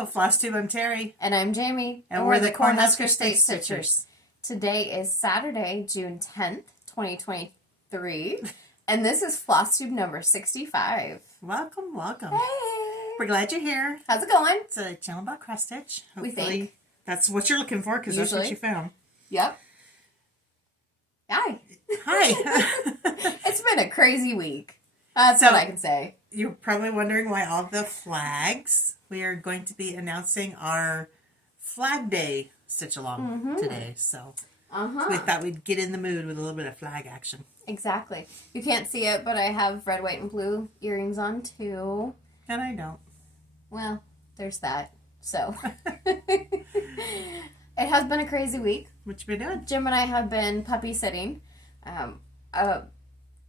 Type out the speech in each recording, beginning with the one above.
Hello, Flosstube. I'm Terry. And I'm Jamie. And we're the Cornhusker State Stitchers. Today is Saturday, June 10th, 2023. And this is Flosstube number 65. Welcome, welcome. Hey! We're glad you're here. How's it going? It's a channel about cross stitch. We think. That's what you're looking for, because that's what you found. Yep. Hi. Hi. It's been a crazy week. That's what I can say. You're probably wondering why all the flags. We are going to be announcing our Flag Day stitch along today. So we thought we'd get in the mood with a little bit of flag action. Exactly. You can't see it, but I have red, white, and blue earrings on too. And I don't. Well, there's that. So it has been a crazy week. What you been doing? Jim and I have been puppy sitting. A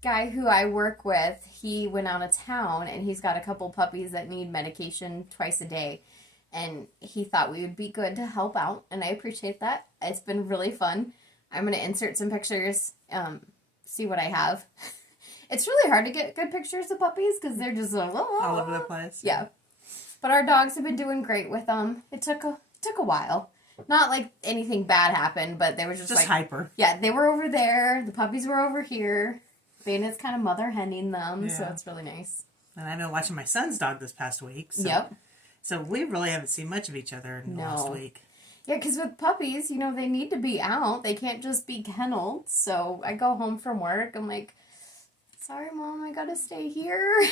guy who I work with, he went out of town and he's got a couple puppies that need medication twice a day. And he thought we would be good to help out, and I appreciate that. It's been really fun. I'm going to insert some pictures, see what I have. It's really hard to get good pictures of puppies because they're just all over the place. Yeah. But our dogs have been doing great with them. It took a while. Not like anything bad happened, but they were just like... hyper. Yeah, they were over there. The puppies were over here. Bandit's kind of mother henning them, so it's really nice. And I've been watching my son's dog this past week. So, yep. So we really haven't seen much of each other in the last week. Yeah, because with puppies, they need to be out. They can't just be kennelled. So I go home from work. I'm like, sorry, Mom, I got to stay here.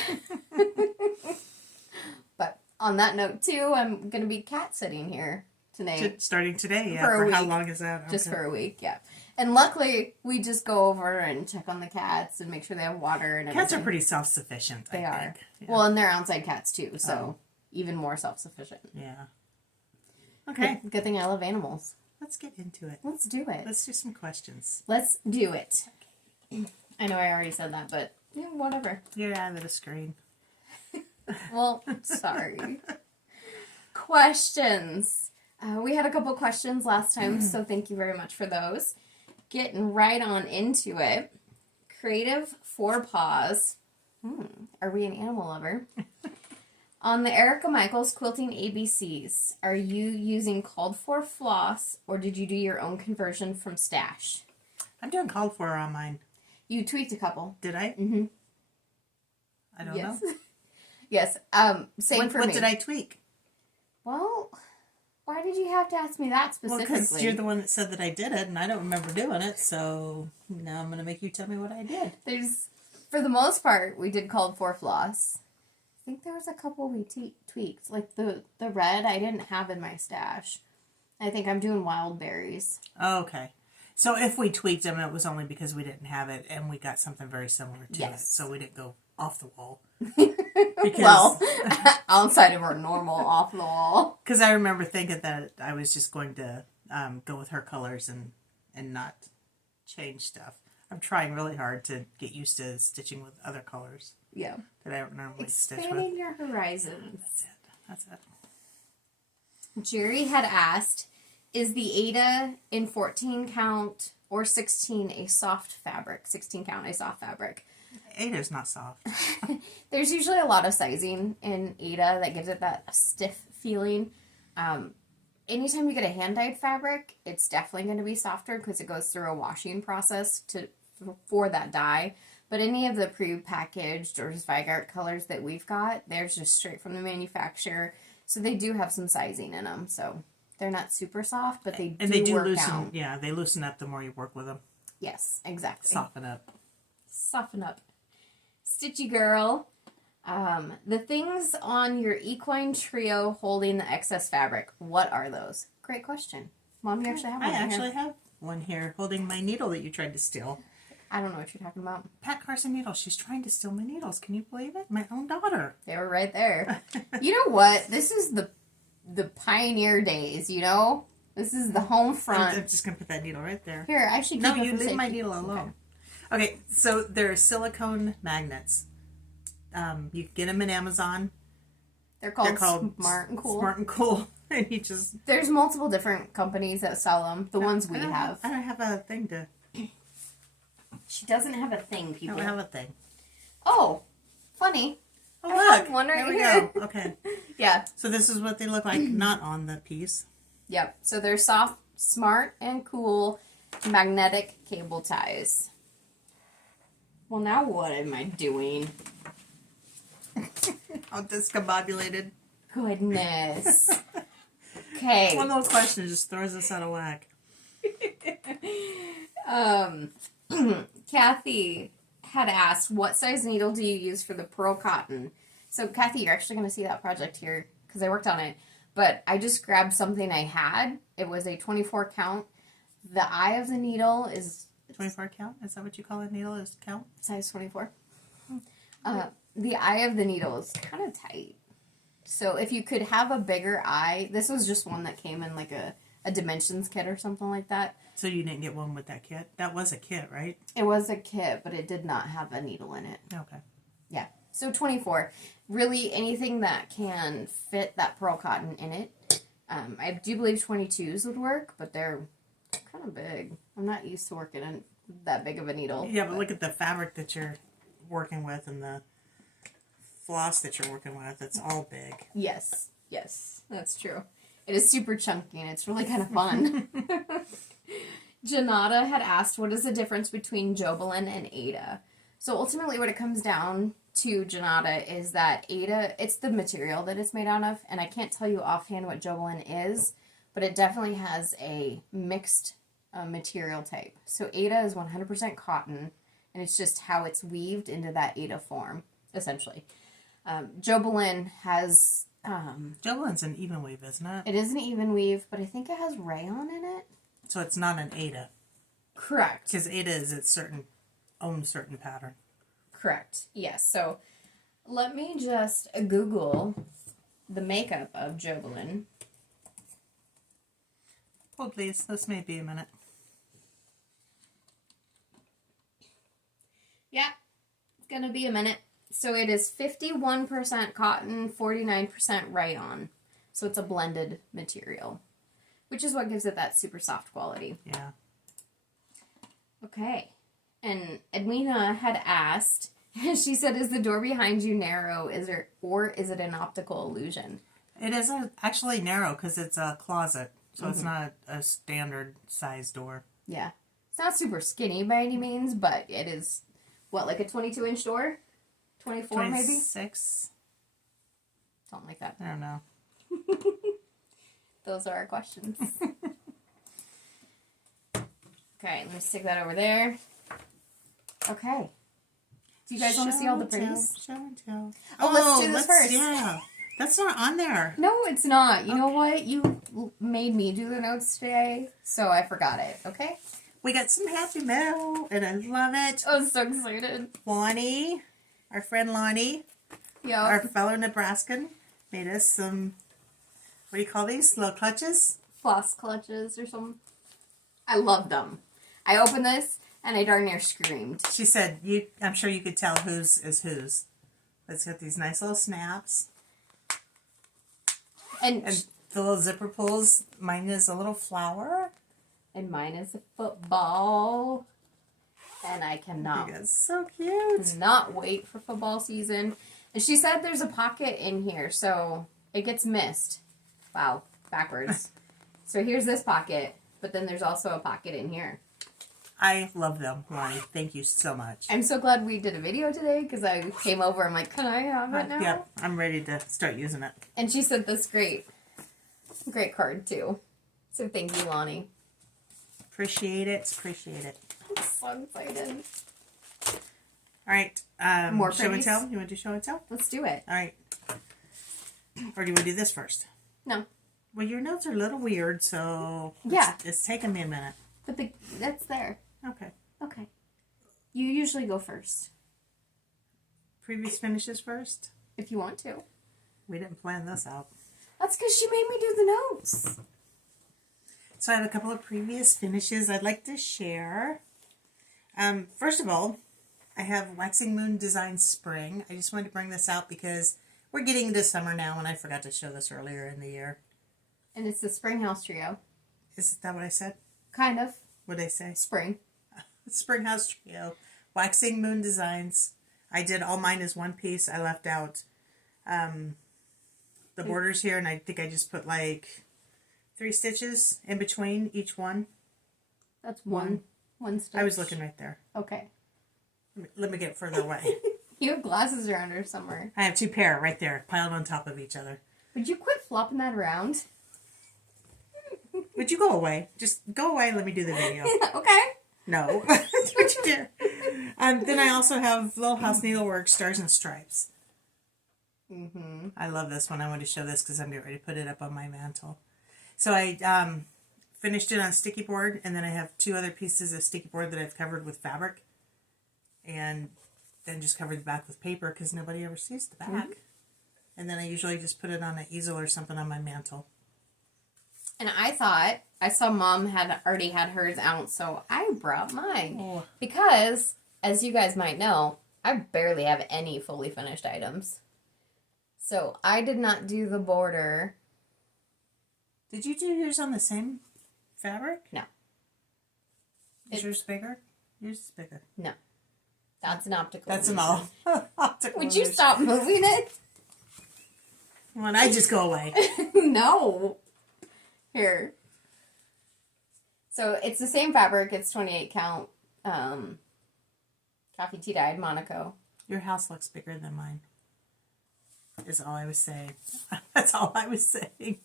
But on that note, too, I'm going to be cat sitting here today. Starting today, yeah. For how long is that? Okay. Just for a week, yeah. And luckily, we just go over and check on the cats and make sure they have water and everything. Cats are pretty self-sufficient, I think. Yeah. Well, and they're outside cats, too, so even more self-sufficient. Yeah. Okay. Good thing I love animals. Let's get into it. Let's do it. Let's do some questions. Let's do it. Okay. I know I already said that, but whatever. You're out of the screen. Well, sorry. Questions. We had a couple questions last time, so thank you very much for those. Getting right on into it. Creative Four Paws. Are we an animal lover? On the Erica Michaels Quilting ABCs, are you using called for floss, or did you do your own conversion from stash? I'm doing called for on mine. You tweaked a couple. Did I? Mm-hmm. I don't know. Yes. Same for me. What did I tweak? Well, why did you have to ask me that specifically? Well, because you're the one that said that I did it, and I don't remember doing it, so now I'm going to make you tell me what I did. For the most part, we did called for floss. I think there was a couple we tweaked. Like the red, I didn't have in my stash. I think I'm doing wild berries. Oh, okay. So if we tweaked them, it was only because we didn't have it, and we got something very similar to it. So we didn't go off the wall. Well, outside of our normal off the wall. Because I remember thinking that I was just going to go with her colors and not change stuff. I'm trying really hard to get used to stitching with other colors. Yeah. That I don't normally stitch with. Expanding your horizons. That's it. Jerry had asked, is the Ada in 14 count or 16 a soft fabric? 16 count a soft fabric. Ada's not soft. There's usually a lot of sizing in Ada that gives it that stiff feeling. Anytime you get a hand-dyed fabric, it's definitely going to be softer because it goes through a washing process for that dye. But any of the pre-packaged or Zweigart colors that we've got, they're just straight from the manufacturer. So they do have some sizing in them. So they're not super soft, but they do work loosen out. Yeah, they loosen up the more you work with them. Yes, exactly. Soften up. Soften up. Stitchy girl. The things on your equine trio holding the excess fabric, what are those? Great question. Mom, you actually have one I actually have one here holding my needle that you tried to steal. I don't know what you're talking about. Pat Carson needles. She's trying to steal my needles. Can you believe it? My own daughter. They were right there. You know what? This is the pioneer days, This is the home front. I'm just going to put that needle right there. Here, I should keep it. No, you leave my needle alone. Okay, so there are silicone magnets. You can get them in Amazon. They're called Smart and Cool. Smart and Cool. And There's multiple different companies that sell them. The ones we have. I don't have a thing to... She doesn't have a thing, people. I don't have a thing. Oh, funny. Oh, I look. have one right There we here. go. Okay. Yeah. So this is what they look like, not on the piece. Yep. So they're soft, smart, and cool magnetic cable ties. Well, now what am I doing? All discombobulated. Goodness. Okay. One little question just throws us out of whack. Kathy had asked, what size needle do you use for the pearl cotton? So, Kathy, you're actually going to see that project here because I worked on it. But I just grabbed something I had. It was a 24 count. The eye of the needle is... 24 count? Is that what you call a needle? Is count? Size 24. The eye of the needle is kind of tight. So if you could have a bigger eye... This was just one that came in like a dimensions kit or something like that. So you didn't get one with that kit? That was a kit, right? It was a kit, but it did not have a needle in it. Okay. Yeah. So 24. Really, anything that can fit that pearl cotton in it. I do believe 22s would work, but they're kind of big. I'm not used to working on that big of a needle. Yeah, but look at the fabric that you're working with and the floss that you're working with. It's all big. Yes. Yes. That's true. It is super chunky, and it's really kind of fun. Janata had asked, what is the difference between Jobelan and Ada? So ultimately what it comes down to, Janata, is that Ada, it's the material that it's made out of, and I can't tell you offhand what Jobelan is, but it definitely has a mixed material type. So Ada is 100% cotton, and it's just how it's weaved into that Ada form, essentially. Jobelan has... Jobelan's an even weave, isn't it? It is an even weave, but I think it has rayon in it. So it's not an Ada. Correct. Because Ada is its own certain pattern. Correct. Yes. So let me just Google the makeup of Jobelan. Hold please. This may be a minute. Yeah. It's going to be a minute. So it is 51% cotton, 49% rayon. So it's a blended material, which is what gives it that super soft quality. Yeah. Okay. And Edwina had asked, she said, is the door behind you narrow, or is it an optical illusion? It is actually narrow because it's a closet. So it's not a standard size door. Yeah. It's not super skinny by any means, but it is, what, like a 22-inch door? 24 maybe? 26? Something like that. I don't know. Those are our questions. Okay, let me stick that over there. Okay. Do you guys want to see all the pretties? Show and tell. Oh, let's do this first. Yeah. That's not on there. No, it's not. You know what? You made me do the notes today, so I forgot it. Okay? We got some happy mail, and I love it. I was so excited. Lonnie, our friend Lonnie, Yeah. our fellow Nebraskan, made us some, what do you call these? Little clutches? Floss clutches or something. I love them. I opened this, and I darn near screamed. She said, I'm sure you could tell whose is whose. It's got these nice little snaps. And the little zipper pulls. Mine is a little flower. And mine is a football. And I cannot. It's so cute. Not wait for football season. And she said there's a pocket in here, so it gets missed. Wow, backwards. So here's this pocket, but then there's also a pocket in here. I love them, Lonnie. Thank you so much. I'm so glad we did a video today because I came over. I'm like, can I have it now? Yeah, I'm ready to start using it. And she sent this great card too. So thank you, Lonnie. Appreciate it. Appreciate it. I'm so excited. All right. More show and pretties? tell. You want to do show and tell? Let's do it. All right. Or do you want to do this first? No. Well, your notes are a little weird, so Yeah. it's taking me a minute. But that's there. Okay. Okay. You usually go first. Previous finishes first? If you want to. We didn't plan this out. That's because she made me do the notes. So I have a couple of previous finishes I'd like to share. First of all, I have Waxing Moon Design Spring. I just wanted to bring this out because we're getting into summer now, and I forgot to show this earlier in the year. And it's the Spring House Trio. Is that what I said? Kind of. What did I say? Spring. Spring House Trio. Waxing Moon Designs. I did all mine as one piece. I left out the borders here, and I think I just put like 3 stitches in between each one. That's one stitch. I was looking right there. Okay. Let me get further away. You have glasses around her somewhere. I have 2 pair right there, piled on top of each other. Would you quit flopping that around? Would you go away? Just go away and let me do the video. Okay. No. Don't you dare. Then I also have Little House Needlework Stars and Stripes. Mm-hmm. I love this one. I want to show this because I'm getting ready to put it up on my mantle. So I finished it on sticky board, and then I have 2 other pieces of sticky board that I've covered with fabric. And then just covered the back with paper because nobody ever sees the back. Mm-hmm. And then I usually just put it on an easel or something on my mantle. And I saw Mom had already had hers out, so I brought mine. Oh. Because, as you guys might know, I barely have any fully finished items. So I did not do the border. Did you do yours on the same fabric? No. Is yours bigger? Yours is bigger. No. That's an optical That's illusion. an optical Would you stop moving it? Well, I just go away. No. Here. So it's the same fabric. It's 28 count coffee tea dyed Monaco. Your house looks bigger than mine. Is all I was saying. That's all I was saying.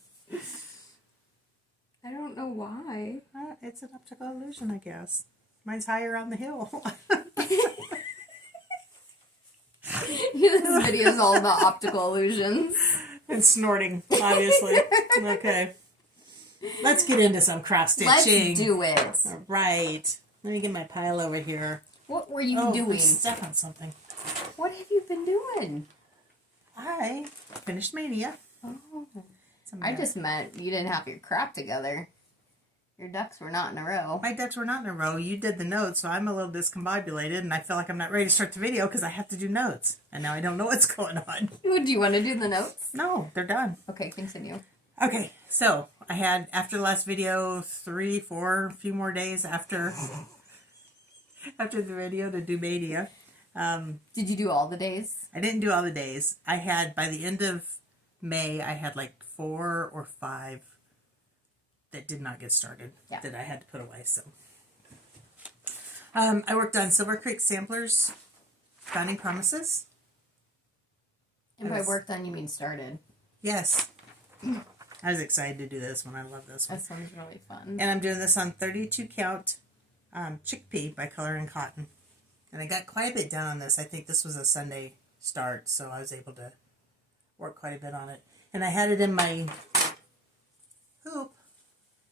I don't know why. It's an optical illusion, I guess. Mine's higher on the hill. This video is all about optical illusions. And snorting, obviously. Okay. Let's get into some cross stitching. Let's do it. All right. Let me get my pile over here. What were you doing? Stuck on something. What have you been doing? I finished Mania. Oh. I just meant you didn't have your crap together. Your ducks were not in a row. My ducks were not in a row. You did the notes, so I'm a little discombobulated, and I feel like I'm not ready to start the video because I have to do notes. And now I don't know what's going on. Do you want to do the notes? No, they're done. Okay, continue. Okay, so I had, after the last video, 3, 4, a few more days after the video to do Mania. Did you do all the days? I didn't do all the days. I had, by the end of May, I had like 4 or 5 that did not get started, that I had to put away. So I worked on Silver Creek Samplers, Founding Promises. And by worked on, you mean started? Yes. I was excited to do this one. I love this one. This one's really fun. And I'm doing this on 32 count Chickpea by Color and Cotton. And I got quite a bit done on this. I think this was a Sunday start, so I was able to work quite a bit on it. And I had it in my hoop.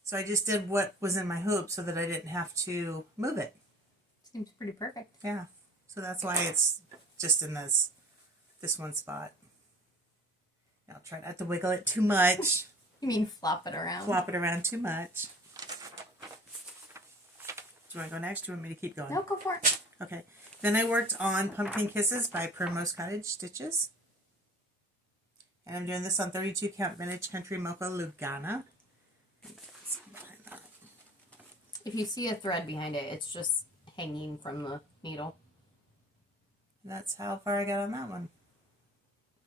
So I just did what was in my hoop so that I didn't have to move it. Seems pretty perfect. Yeah. So that's why it's just in this one spot. I'll try not to wiggle it too much. You mean flop it around? Flop it around too much. Do you want to go next? Do you want me to keep going? No, go for it. Okay. Then I worked on Pumpkin Kisses by Primrose Cottage Stitches. And I'm doing this on 32 count Vintage Country Mocha Lugana. If you see a thread behind it, it's just hanging from the needle. That's how far I got on that one.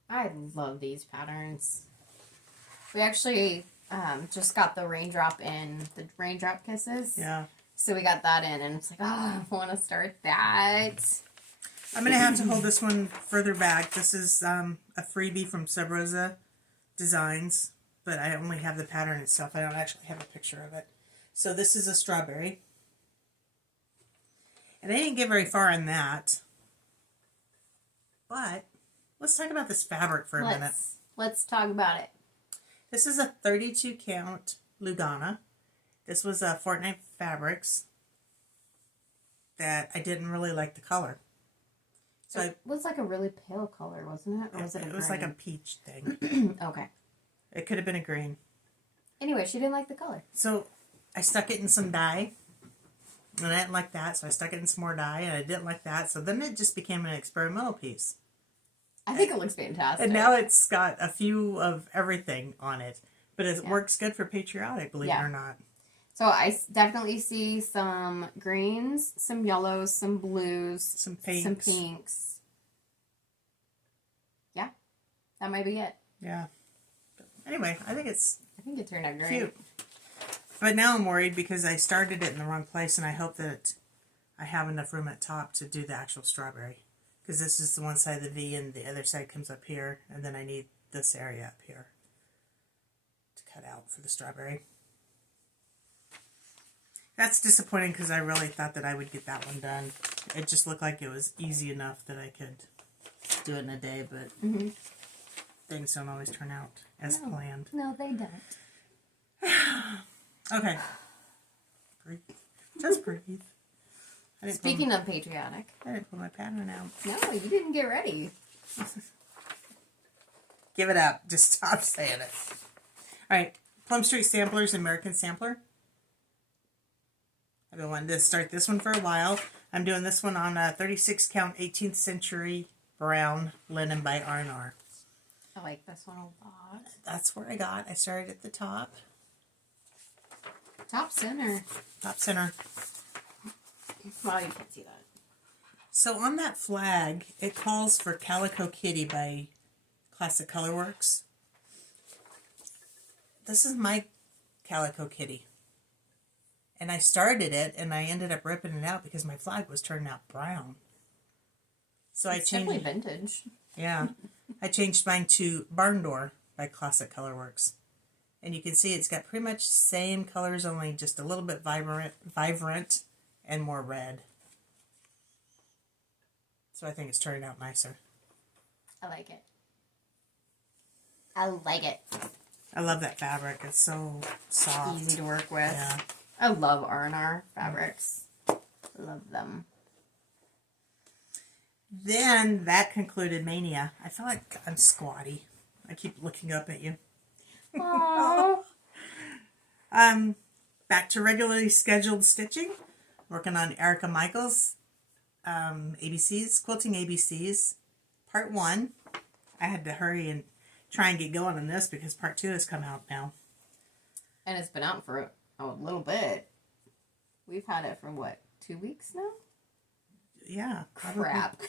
I love these patterns. We actually just got the raindrop kisses. Yeah. So we got that in, and it's like, I want to start that. I'm going to have to hold this one further back. This is a freebie from Sub Rosa Designs, but I only have the pattern itself. I don't actually have a picture of it. So this is a strawberry. And I didn't get very far on that. But let's talk about this fabric for a minute. Let's talk about it. This is a 32 count Lugana. This was a Fortnite Fabrics that I didn't really like the color. So it was like a really pale color, wasn't it? Or was it a green? It was like a peach thing. Okay. It could have been a green. Anyway, she didn't like the color. So I stuck it in some dye. And I didn't like that, so I stuck it in some more dye, and I didn't like that. So then it just became an experimental piece. I think it looks fantastic. And now it's got a few of everything on it. But it works good for patriotic, believe it or not. So I definitely see some greens, some yellows, some blues, some pinks. That might be it. Yeah. Anyway, I think it turned out great. Cute. But now I'm worried because I started it in the wrong place, and I hope that I have enough room at top to do the actual strawberry. Because this is the one side of the V, and the other side comes up here, and then I need this area up here to cut out for the strawberry. That's disappointing because I really thought that I would get that one done. It just looked like it was easy enough that I could do it in a day, but things don't always turn out as planned. No, they don't. Okay. Breathe. Just breathe. Speaking of patriotic. I didn't pull my pattern out. No, you didn't get ready. Give it up. Just stop saying it. Alright. Plum Street Samplers American Sampler. I've been wanting to start this one for a while. I'm doing this one on a 36 count 18th century brown linen by R&R. I like this one a lot. That's where I got. I started at the top. Top center. Top center. Well, you can't see that. So on that flag, it calls for Calico Kitty by Classic Colorworks. This is my Calico Kitty. And I started it, and I ended up ripping it out because my flag was turning out brown. So It's I changed. definitely vintage. Yeah, I changed mine to Barn Door by Classic Colorworks, and you can see it's got pretty much same colors, only just a little bit vibrant, and more red. So I think it's turning out nicer. I like it. I like it. I love that fabric. It's so soft, easy to work with. Yeah. I love R&R fabrics. Love them. Then that concluded Mania. I feel like I'm squatty. I keep looking up at you. Aww. Back to regularly scheduled stitching. Working on Erica Michaels' ABCs, Quilting ABCs, Part 1. I had to hurry and try and get going on this because Part 2 has come out now. And it's been out for a little bit. We've had it for, what, 2 weeks now? Yeah. Probably. Crap.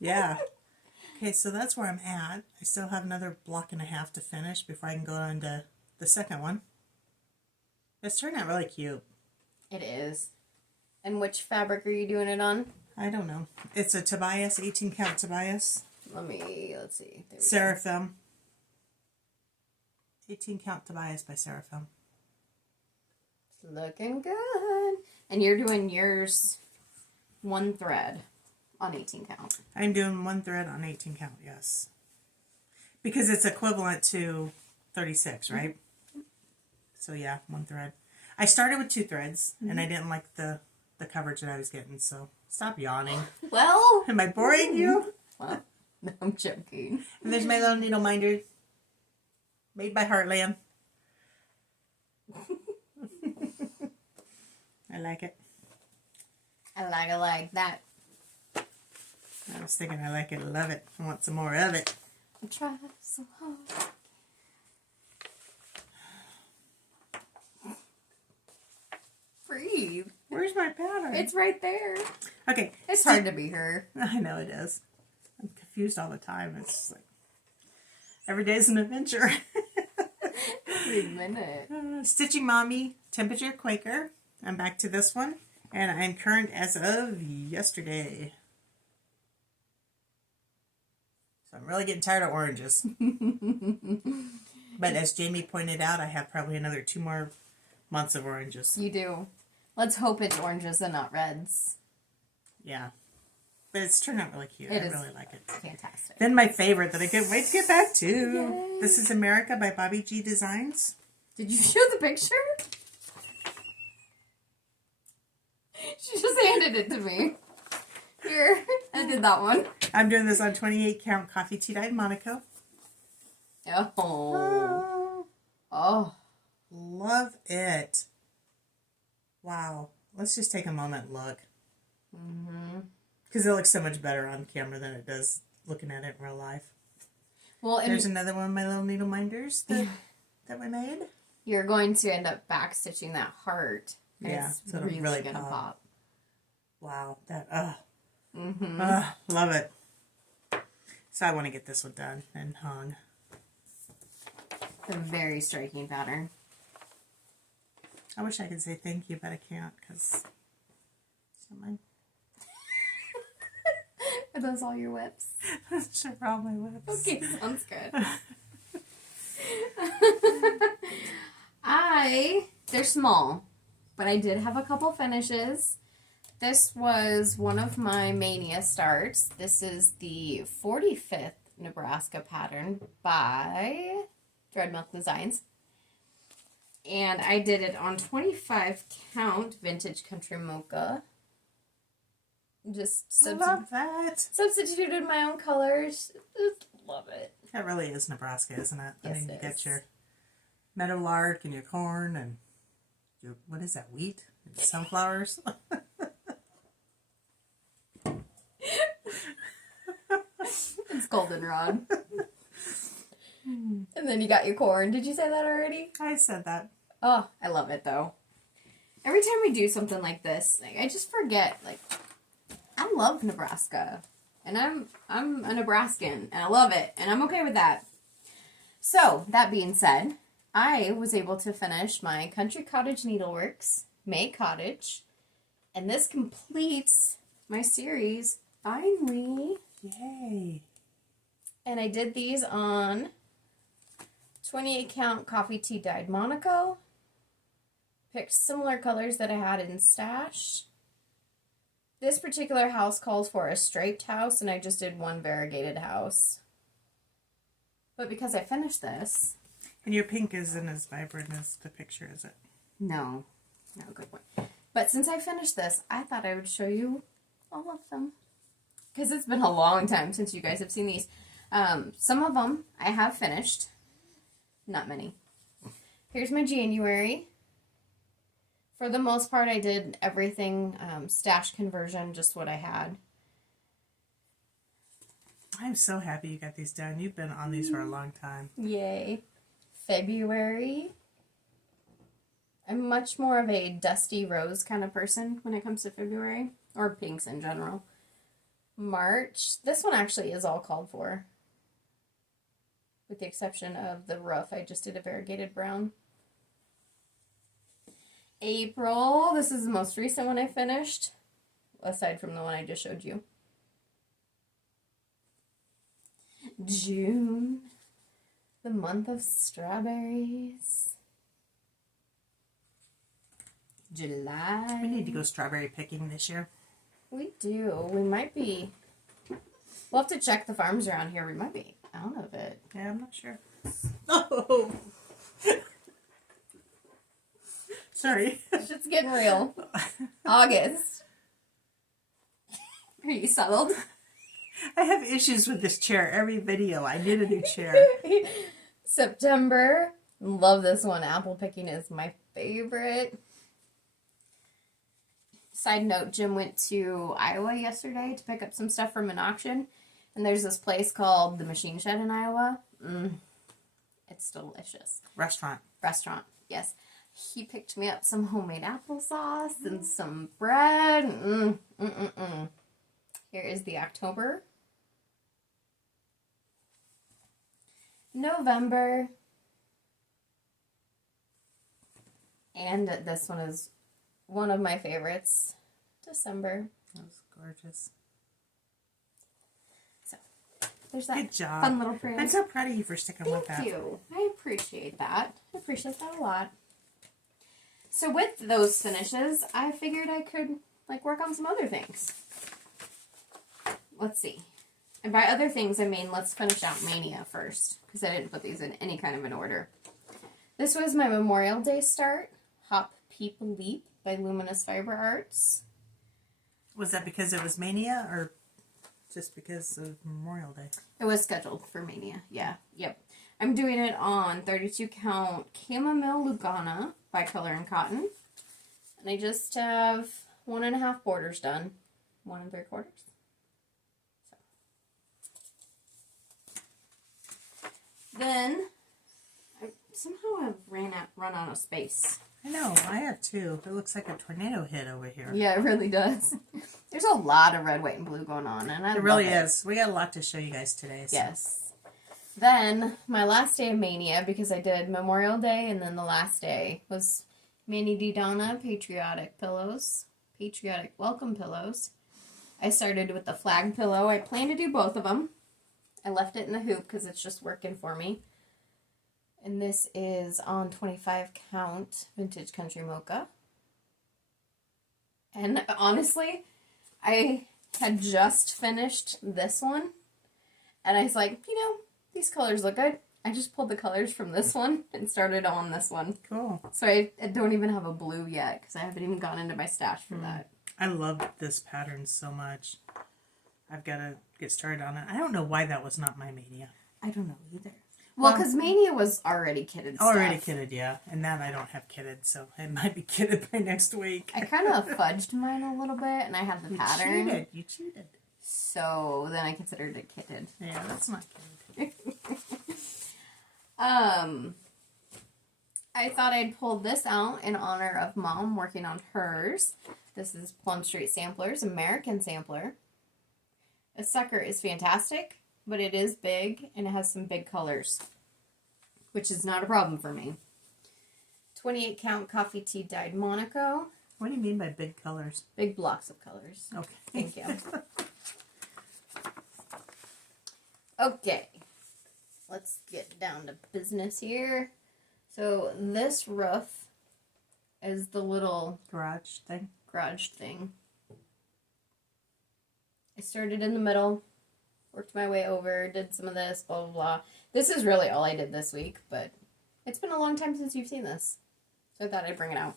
Yeah. Okay, so that's where I'm at. I still have another block and a half to finish before I can go on to the second one. It's turning out really cute. It is. And which fabric are you doing it on? I don't know. It's a Tobias, 18 count Tobias. Let's see. There we Seraphim. 18 count Tobias by Seraphim. go. Looking good. And you're doing yours one thread on 18 count. I'm doing one thread on 18 count, yes. Because it's equivalent to 36, right? Mm-hmm. So yeah, one thread. I started with 2 threads, and I didn't like the coverage that I was getting, so stop yawning. Well. Am I boring you? Well, no, I'm joking. And there's my little needle minder. Made by Heartland. I like it. I like that. I was thinking I like it, I love it. I want some more of it. I try so hard. Breathe. Where's my pattern? It's right there. Okay. It's hard to be her. I know it is. I'm confused all the time. It's just like every day's an adventure. Every minute. Stitching Mommy, Temperature Quaker. I'm back to this one. And I'm current as of yesterday. So I'm really getting tired of oranges. But as Jamie pointed out, I have probably another 2 more months of oranges. You do. Let's hope it's oranges and not reds. Yeah. But it's turned out really cute. I really like it. Fantastic. Then my favorite that I can't wait to get back to. Yay. This is America by Bobby G Designs. Did you show the picture? She just handed it to me. Here, I did that one. I'm doing this on 28 count coffee tea dyed Monaco. Oh. Oh. Love it. Wow. Let's just take a moment and look. Mm-hmm. Because it looks so much better on camera than it does looking at it in real life. Well, there's another one of my little needle minders that we made. You're going to end up back stitching that heart. And yeah, it's so it'll really gonna pop. Wow, love it. So I want to get this one done and hung. It's a very striking pattern. I wish I could say thank you, but I can't because it's not mine. Are those all your whips? Sure, all my whips. Okay, sounds good. They're small, but I did have a couple finishes. This was one of my Mania starts. This is the 45th Nebraska pattern by Thread Milk Designs. And I did it on 25 count vintage country mocha. Just love that. Substituted my own colors. Just love it. That really is Nebraska, isn't it? Yes, I mean, it you get is. your meadowlark and your corn and your, what is that, wheat? And sunflowers? It's goldenrod. And then you got your corn. Did you say that already? I said that. Oh, I love it though. Every time we do something like this, like, I just forget, like, I love Nebraska. And I'm a Nebraskan, and I love it, and I'm okay with that. So, that being said, I was able to finish my Country Cottage Needleworks May Cottage, and this completes my series, finally. Yay. And I did these on 28 count coffee tea dyed Monaco. Picked similar colors that I had in stash. This particular house calls for a striped house, and I just did one variegated house. But because I finished this... And your pink isn't as vibrant as the picture, is it? No, good point. But since I finished this, I thought I would show you all of them. Because it's been a long time since you guys have seen these. Some of them I have finished. Not many. Here's my January. For the most part, I did everything stash conversion, just what I had. I'm so happy you got these done. You've been on these for a long time. Yay. February. I'm much more of a dusty rose kind of person when it comes to February, or pinks in general. March. This one actually is all called for. With the exception of the roof. I just did a variegated brown. April. This is the most recent one I finished. Aside from the one I just showed you. June. The month of strawberries. July. We need to go strawberry picking this year. We do. We might be. We'll have to check the farms around here. We might be out of it. Yeah, I'm not sure. Oh! Sorry. Shit's getting real. August. Are you settled? I have issues with this chair every video. I need a new chair. September. Love this one. Apple picking is my favorite. Side note, Jim went to Iowa yesterday to pick up some stuff from an auction. And there's this place called the Machine Shed in Iowa. It's delicious. Restaurant, yes. He picked me up some homemade applesauce and some bread. Here is the October. November. And this one is one of my favorites. December. That was gorgeous. So, there's that Good job. fun little prayer. I'm so proud of you for sticking with that. Thank you. I appreciate that. I appreciate that a lot. So with those finishes, I figured I could work on some other things. Let's see. And by other things, I mean let's finish out Mania first, because I didn't put these in any kind of an order. This was my Memorial Day start. Hop, Peep, Leap by Luminous Fiber Arts. Was that because it was Mania or just because of Memorial Day? It was scheduled for Mania. Yeah. Yep. I'm doing it on 32 count Chamomile Lugana by Color and Cotton. And I just have 1.5 borders done. 1 3/4. So. Then, somehow I've run out of space. I know, I have too. It looks like a tornado hit over here. Yeah, it really does. There's a lot of red, white, and blue going on. And it really is. We got a lot to show you guys today. So. Yes. Then, my last day of Mania, because I did Memorial Day, and then the last day was Manny D. Donna Patriotic Pillows. Patriotic Welcome Pillows. I started with the flag pillow. I plan to do both of them. I left it in the hoop because it's just working for me. And this is on 25 count Vintage Country Mocha. And honestly, I had just finished this one. And I was like, these colors look good. I just pulled the colors from this one and started on this one. Cool. So I don't even have a blue yet because I haven't even gone into my stash for that. I love this pattern so much. I've got to get started on it. I don't know why that was not my Mania. I don't know either. Well, because Mania was already kitted stuff. Already kitted, yeah. And that I don't have kitted, so it might be kitted by next week. I kind of fudged mine a little bit, and I had the pattern. You cheated. So then I considered it kitted. Yeah, that's not kitted. I thought I'd pull this out in honor of Mom working on hers. This is Plum Street Samplers, American Sampler. This sucker is fantastic, but it is big, and it has some big colors, which is not a problem for me. 28 count coffee tea dyed Monaco. What do you mean by big colors? Big blocks of colors. Okay. Thank you. Okay. Let's get down to business here. So this roof is the little garage thing. I started in the middle, worked my way over, did some of this, blah, blah, blah. This is really all I did this week, but it's been a long time since you've seen this. So I thought I'd bring it out.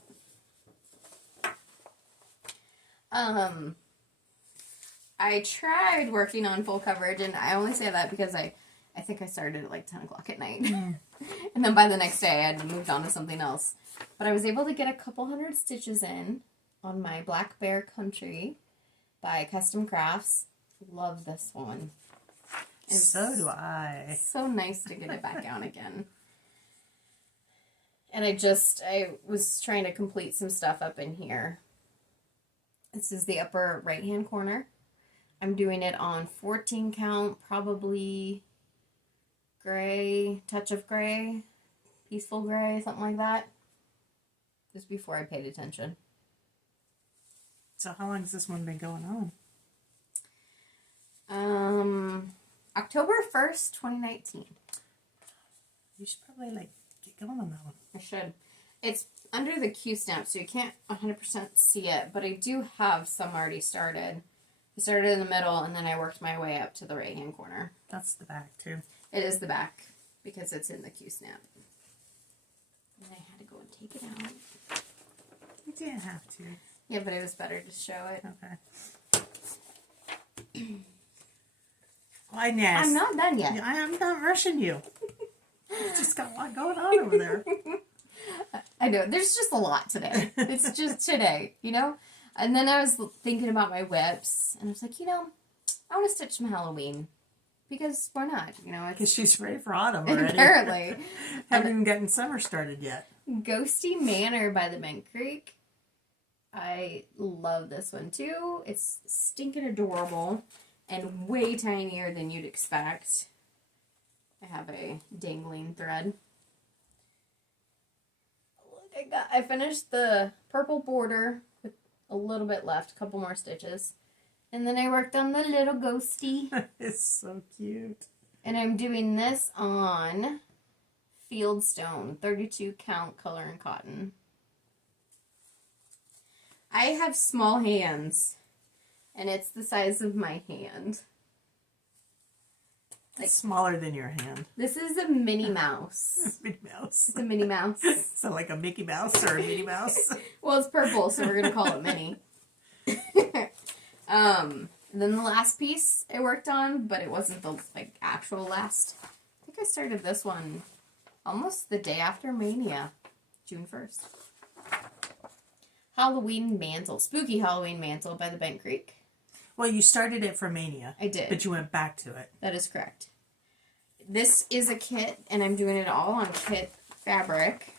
I tried working on full coverage, and I only say that because I think I started at like 10 o'clock at night. And then by the next day, I had moved on to something else. But I was able to get a couple hundred stitches in on my Black Bear Country by Custom Crafts. Love this one. So do I. So nice to get it back out again. And I was trying to complete some stuff up in here. This is the upper right-hand corner. I'm doing it on 14 count, probably gray, touch of gray, peaceful gray, something like that. Just before I paid attention. So how long has this one been going on? October 1st, 2019. You should probably get going on that one. I should. It's under the Q stamp, so you can't 100% see it, but I do have some already started. I started in the middle, and then I worked my way up to the right-hand corner. That's the back, too. It is the back, because it's in the Q snap. And I had to go and take it out. You didn't have to. Yeah, but it was better to show it. Okay. Why, Ness? I'm not done yet. I'm not rushing you. You just got a lot going on over there. I know. There's just a lot today. It's just today, And then I was thinking about my whips, and I was like, I want to stitch some Halloween. Because why not? Because she's ready for autumn already. Apparently. Haven't even gotten summer started yet. Ghosty Manor by the Bent Creek. I love this one too. It's stinking adorable and way tinier than you'd expect. I have a dangling thread. Look, I finished the purple border with a little bit left, a couple more stitches. And then I worked on the little ghosty. It's so cute. And I'm doing this on Fieldstone, 32 count color and cotton. I have small hands, and it's the size of my hand. It's smaller than your hand. This is a Minnie Mouse. Minnie Mouse. It's a Minnie Mouse. So like a Mickey Mouse or a Minnie Mouse? Well, it's purple, so we're going to call it Minnie. Then the last piece I worked on, but it wasn't the actual last. I think I started this one almost the day after Mania, June 1st. Halloween Mantle, Spooky Halloween Mantle by the Bent Creek. Well, you started it for Mania. I did. But you went back to it. That is correct. This is a kit, and I'm doing it all on kit fabric,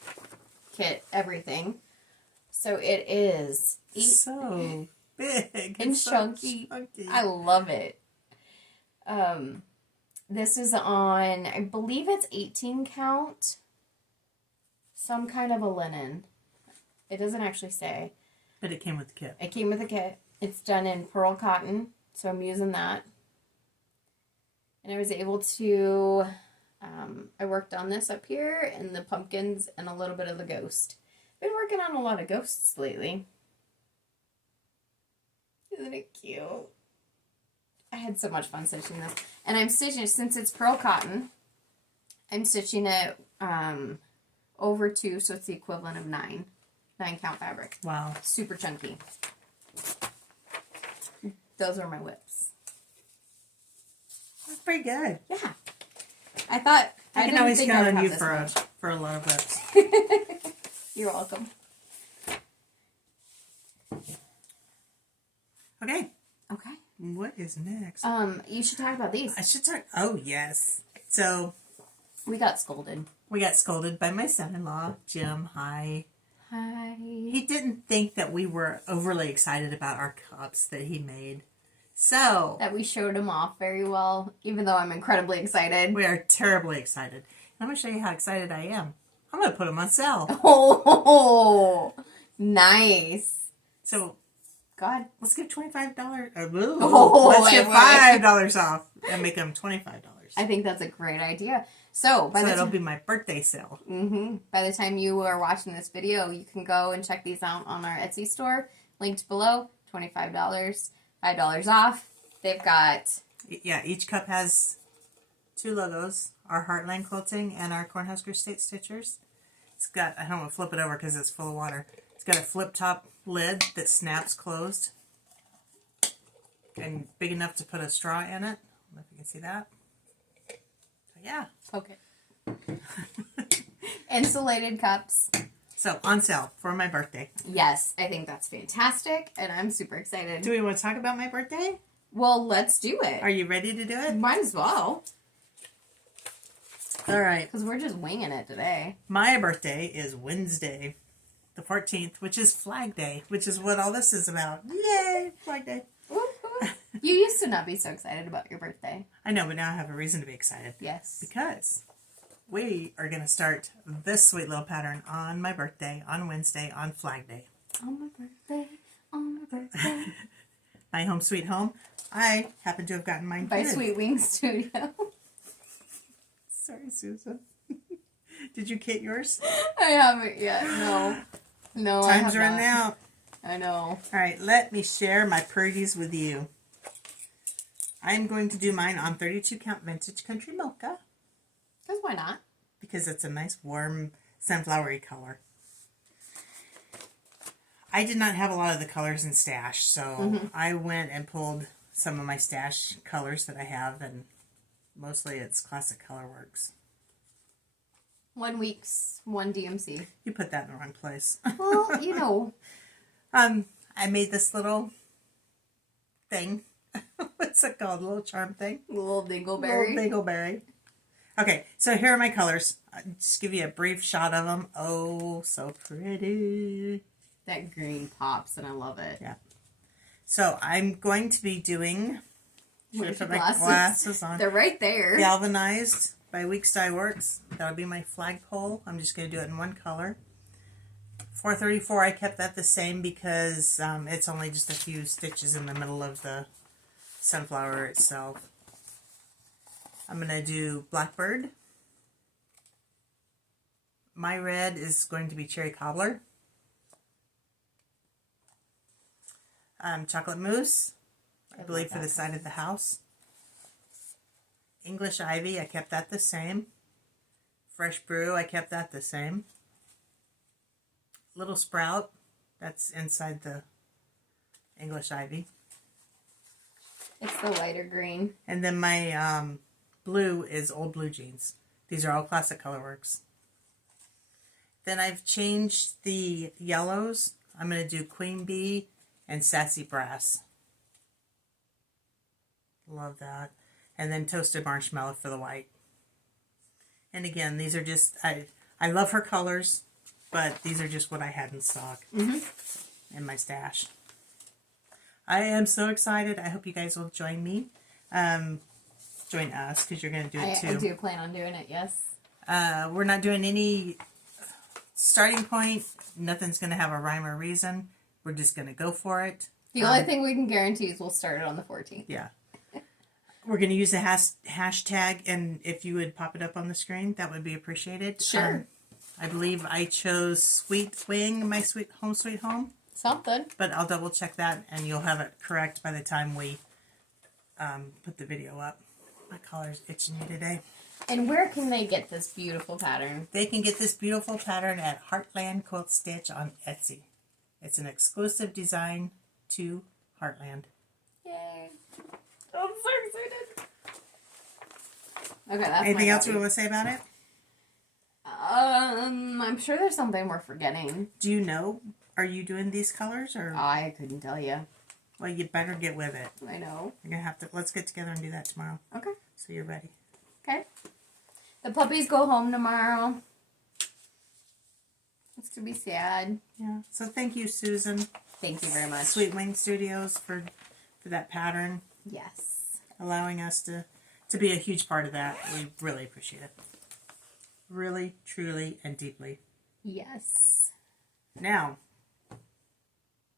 kit everything. So it is so big and chunky. I love it. This is on, I believe it's 18 count. Some kind of a linen. It doesn't actually say. But it came with the kit. It came with a kit. It's done in pearl cotton, so I'm using that. And I was able to, I worked on this up here, and the pumpkins, and a little bit of the ghost. Been working on a lot of ghosts lately. Isn't it cute? I had so much fun stitching this. And I'm stitching, since it's pearl cotton, I'm stitching it over 2, so it's the equivalent of 9 count fabric. Wow. Super chunky. Those are my whips. That's pretty good. Yeah. I thought I can always count on you for a lot of whips. You're welcome. Okay. Okay. What is next? You should talk about these. I should talk. Oh, yes. So We got scolded. we got scolded by my son-in-law, Jim. Hi. Hi. He didn't think that we were overly excited about our cups that he made. So That we showed him off very well, even though I'm incredibly excited. we are terribly excited. I'm going to show you how excited I am. I'm going to put them on sale. Oh, nice. So God. let's give $25. Oh, Let's give $5 off and make them $25. I think that's a great idea. So It'll be my birthday sale. By the time you are watching this video, you can go and check these out on our Etsy store. Linked below. $25. $5 off. They've got... Yeah, each cup has 2 logos. Our Heartland Quilting and our Cornhusker State Stitchers. It's got... I don't want to flip it over because it's full of water. It's got a flip-top lid that snaps closed. And big enough to put a straw in it. I don't know if you can see that. So, yeah. Okay. Insulated cups. So, on sale for my birthday. Yes, I think that's fantastic, and I'm super excited. Do we want to talk about my birthday? Well, let's do it. Are you ready to do it? Might as well. All right. Because we're just winging it today. My birthday is Wednesday, the 14th, which is Flag Day, which is what all this is about. Yay, Flag Day. You used to not be so excited about your birthday. I know, but now I have a reason to be excited. Yes. Because we are going to start this sweet little pattern on my birthday, on Wednesday, on Flag Day. On my birthday, on my birthday. My home sweet home. I happen to have gotten mine By kitted. Sweet Wings Studio. Sorry, Susan. Did you kit yours? I haven't yet. No. No, I Time's have running not. out. I know. All right, let me share my pretties with you. I'm going to do mine on 32 count vintage country mocha. Because why not? Because it's a nice warm sunflowery color. I did not have a lot of the colors in stash, so I went and pulled some of my stash colors that I have, and mostly it's Classic Colorworks. 1 week's 1 DMC. You put that in the wrong place. Well, you know. I made this little thing. What's it called? A little charm thing? Little dingleberry. Little dingleberry. Okay, so here are my colors. I'll just give you a brief shot of them. Oh, so pretty. That green pops, and I love it. Yeah. So I'm going to be doing... Should I put my glasses on? They're right there. Galvanized by Weeks Dye Works. That'll be my flagpole. I'm just going to do it in one color. 434, I kept that the same because it's only just a few stitches in the middle of the sunflower itself. I'm going to do Blackbird. My red is going to be Cherry Cobbler. Chocolate Mousse, I believe for the side of the house. English Ivy, I kept that the same. Fresh Brew, I kept that the same. Little Sprout, that's inside the English Ivy. It's the lighter green. And then my blue is Old Blue Jeans. These are all Classic Colorworks. Then I've changed the yellows. I'm going to do Queen Bee and Sassy Brass. Love that. And then Toasted Marshmallow for the white. And again, these are just, I love her colors, but these are just what I had in stock in my stash. I am so excited. I hope you guys will join me. join us because you're going to do it too. I do plan on doing it, yes. We're not doing any starting point. Nothing's going to have a rhyme or reason. We're just going to go for it. The only thing we can guarantee is we'll start it on the 14th. Yeah. We're going to use the hashtag, and if you would pop it up on the screen, that would be appreciated. Sure. I believe I chose Sweet Wing, my sweet home. Something. But I'll double check that, and you'll have it correct by the time we put the video up. My collar's itching me today. And where can they get this beautiful pattern? They can get this beautiful pattern at Heartland Quilt Stitch on Etsy. It's an exclusive design to Heartland. Yay. I'm so excited. Okay, that's anything else you want to say about it? I'm sure there's something we're forgetting. Do you know? Are you doing these colors or? I couldn't tell you. Well, you better get with it. I know. You're gonna have to. Let's get together and do that tomorrow. Okay. So you're ready. Okay. The puppies go home tomorrow. It's gonna be sad. Yeah. So thank you, Susan. Thank you very much. Sweet Wing Studios for that pattern. Yes. Allowing us to be a huge part of that. We really appreciate it. Really, truly, and deeply. Yes. Now,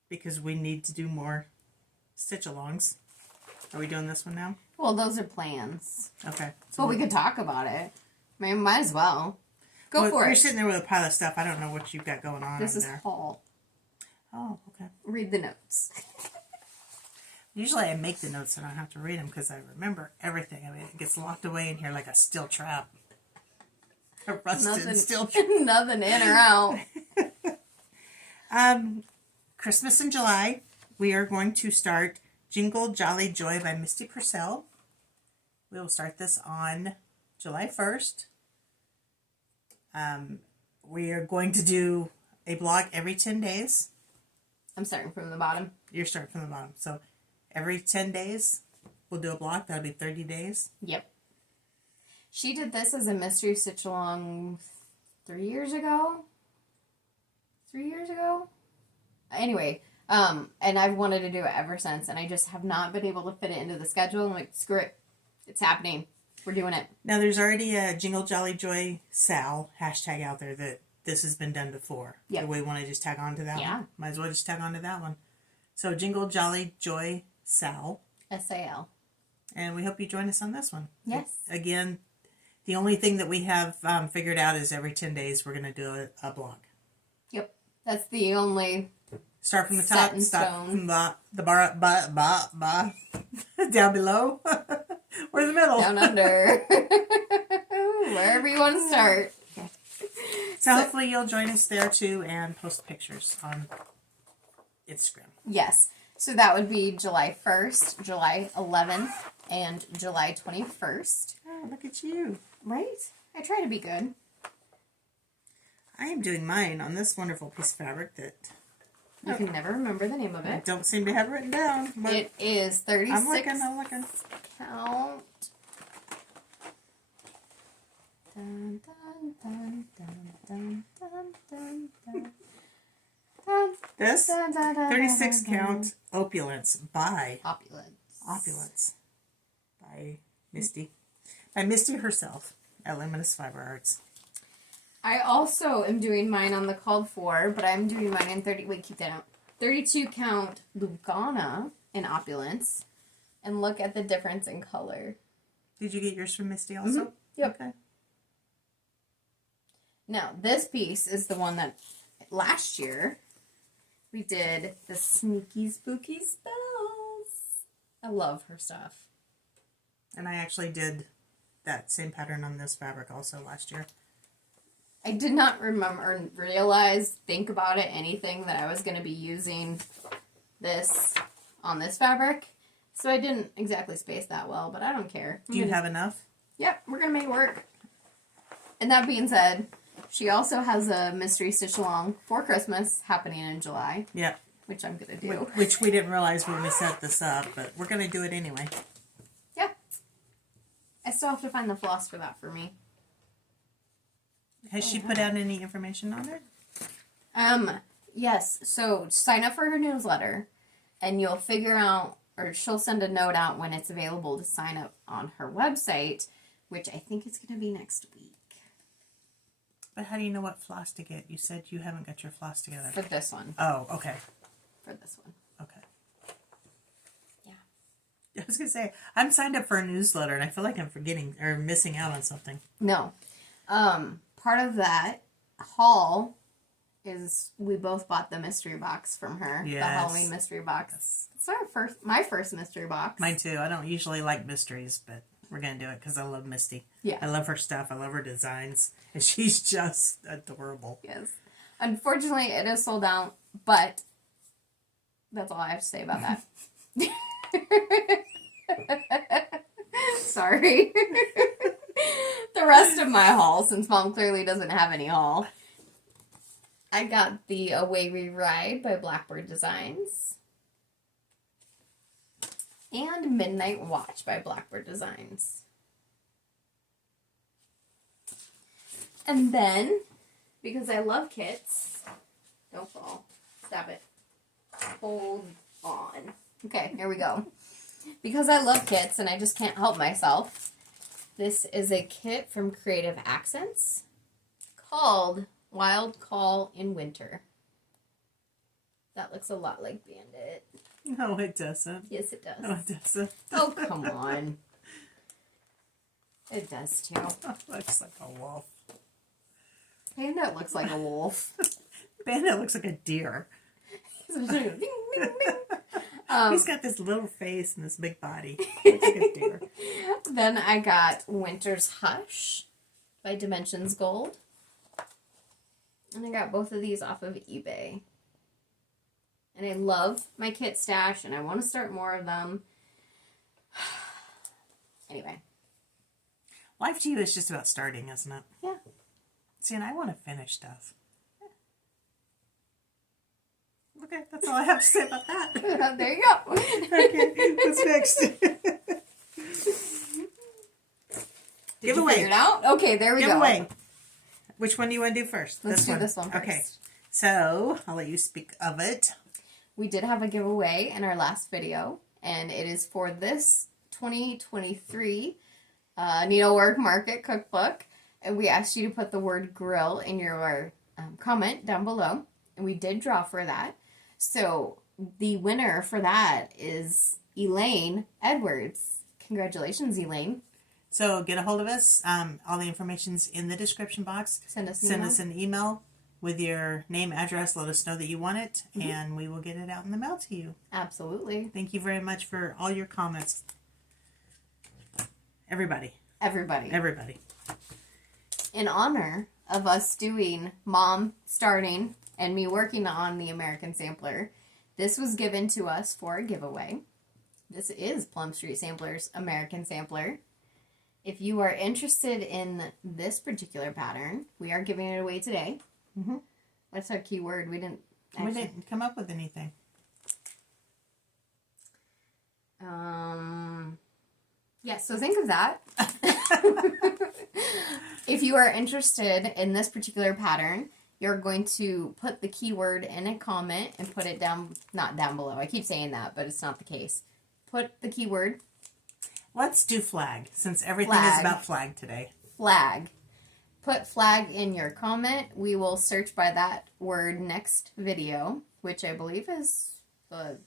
because we need to do more stitch-alongs. Are we doing this one now? Well, those are plans. Okay. So but we could talk about it. I mean, might as well. Go for it. You're sitting there with a pile of stuff. I don't know what you've got going on this over is there. Paul. Oh, okay. Read the notes. Usually I make the notes and I don't have to read them because I remember everything. I mean, it gets locked away in here like a steel trap. A rusted steel trap. Nothing in or out. Christmas in July, we are going to start Jingle Jolly Joy by Misty Purcell. We will start this on July 1st. We are going to do a blog every 10 days. I'm starting from the bottom. You're starting from the bottom. So every 10 days, we'll do a blog. That'll be 30 days. Yep. She did this as a mystery stitch along 3 years ago. 3 years ago? Anyway, and I've wanted to do it ever since, and I just have not been able to fit it into the schedule. I'm like, screw it. It's happening. We're doing it. Now, there's already a Jingle Jolly Joy Sal hashtag out there that this has been done before. Yeah. Do we want to just tag on to that Yeah. one? Might as well just tag on to that one. So, Jingle Jolly Joy Sal. SAL. And we hope you join us on this one. Yes. Again, the only thing that we have figured out is every 10 days we're going to do a blog. Yep. That's the only... Start from the set top, in stop stone. from the bar, down below, or the middle. Down under. Wherever you want to start. So hopefully you'll join us there too and post pictures on Instagram. Yes. So that would be July 1st, July 11th, and July 21st. Oh, look at you. Right? I try to be good. I am doing mine on this wonderful piece of fabric that You can never remember the name of I it. don't seem to have written down. But It is 36 I'm looking. count. Dun, dun, dun, dun, dun, dun, dun, dun. Dun, This dun, dun, dun, 36 dun, dun. count Opulence by Opulence. by Misty. By Misty herself at Luminous Fiber Arts. I also am doing mine on the called for, but I'm doing mine in 32 count Lugana in Opulence. And look at the difference in color. Did you get yours from Misty also? Mm-hmm. Yep. Okay. Now, this piece is the one that last year we did the Sneaky Spooky Spells. I love her stuff. And I actually did that same pattern on this fabric also last year. I did not remember, think about it, anything that I was going to be using this on this fabric. So I didn't exactly space that well, but I don't care. Do you have enough? Yep, we're going to make it work. And that being said, she also has a mystery stitch along for Christmas happening in July. Yep. Which I'm going to do. Which we didn't realize when we set this up, but we're going to do it anyway. Yeah. I still have to find the floss for that for me. Has she put out any information on it? Yes. So sign up for her newsletter, and you'll figure out or she'll send a note out when it's available to sign up on her website, which I think is going to be next week. But how do you know what floss to get? You said you haven't got your floss together. For this one. Oh, okay. For this one. Okay. Yeah. I was going to say, I'm signed up for a newsletter, and I feel like I'm forgetting or missing out on something. No. Part of that haul is we both bought the mystery box from her. Yes. The Halloween mystery box. It's my first mystery box. Mine too. I don't usually like mysteries, but we're going to do it because I love Misty. Yeah. I love her stuff. I love her designs. And she's just adorable. Yes. Unfortunately, it is sold out, but that's all I have to say about that. Sorry. The rest of my haul, since Mom clearly doesn't have any haul, I got the Away We Ride by Blackbird Designs and Midnight Watch by Blackbird Designs. And then, because I love kits, don't fall, stop it, hold on. Okay, here we go. Because I love kits and I just can't help myself, this is a kit from Creative Accents called Wild Call in Winter. That looks a lot like Bandit. No, it doesn't. Yes, it does. No, it doesn't. Oh, come on. It does, too. Oh, looks like a wolf. Bandit looks like a wolf. Bandit looks like a deer. Ding, ding, ding. He's got this little face and this big body. Looks like a deer. Then I got Winter's Hush by Dimensions Gold. And I got both of these off of eBay. And I love my kit stash, and I want to start more of them. Anyway. Life to you is just about starting, isn't it? Yeah. See, and I want to finish stuff. Okay, that's all I have to say about that. There you go. Okay, what's next? Did you figure it out? Okay, there we go. Giveaway. Which one do you want to do first? Let's do this one first. Okay, so I'll let you speak of it. We did have a giveaway in our last video, and it is for this 2023 Needlework Market Cookbook. And we asked you to put the word grill in your comment down below, and we did draw for that. So the winner for that is Elaine Edwards. Congratulations, Elaine. So get a hold of us. All the information's in the description box. Send us an email with your name, address. Let us know that you want it, and we will get it out in the mail to you. Absolutely. Thank you very much for all your comments. Everybody. In honor of us doing Mom starting and me working on the American Sampler, this was given to us for a giveaway. This is Plum Street Sampler's American Sampler. If you are interested in this particular pattern, we are giving it away today. Mm-hmm. What's our keyword? We didn't come up with anything. Yeah, so think of that. If you are interested in this particular pattern, you're going to put the keyword in a comment and put it not down below. I keep saying that, but it's not the case. Put the keyword. Let's do flag, since everything is about flag today. Flag. Put flag in your comment. We will search by that word next video, which I believe is the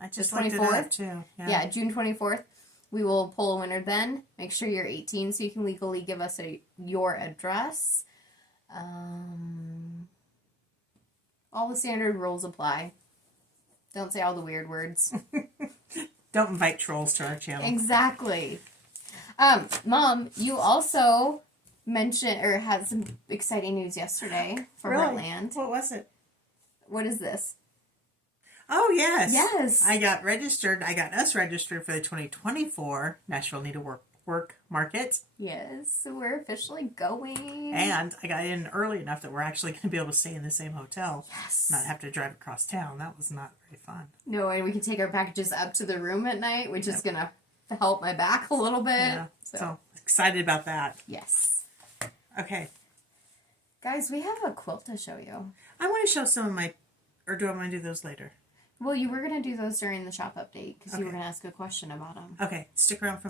I just looked it up too. Yeah, June 24th. We will pull a winner then. Make sure you're 18 so you can legally give us your address. All the standard rules apply. Don't say all the weird words. Don't invite trolls to our channel. Exactly. Mom, you also mentioned or had some exciting news yesterday for Heartland. What was it? What is this? Oh, yes. Yes. I got us registered for the 2024 Nashville Needlework Market. Yes, so we're officially going. And I got in early enough that we're actually going to be able to stay in the same hotel. Yes. Not have to drive across town. That was not very fun. No, and we can take our packages up to the room at night, which is going to help my back a little bit. Yeah. So excited about that. Yes. Okay. Guys, we have a quilt to show you. I want to show some of my, or do I want to do those later? Well, you were going to do those during the shop update because you were Okay. going to ask a question about them. Okay, stick around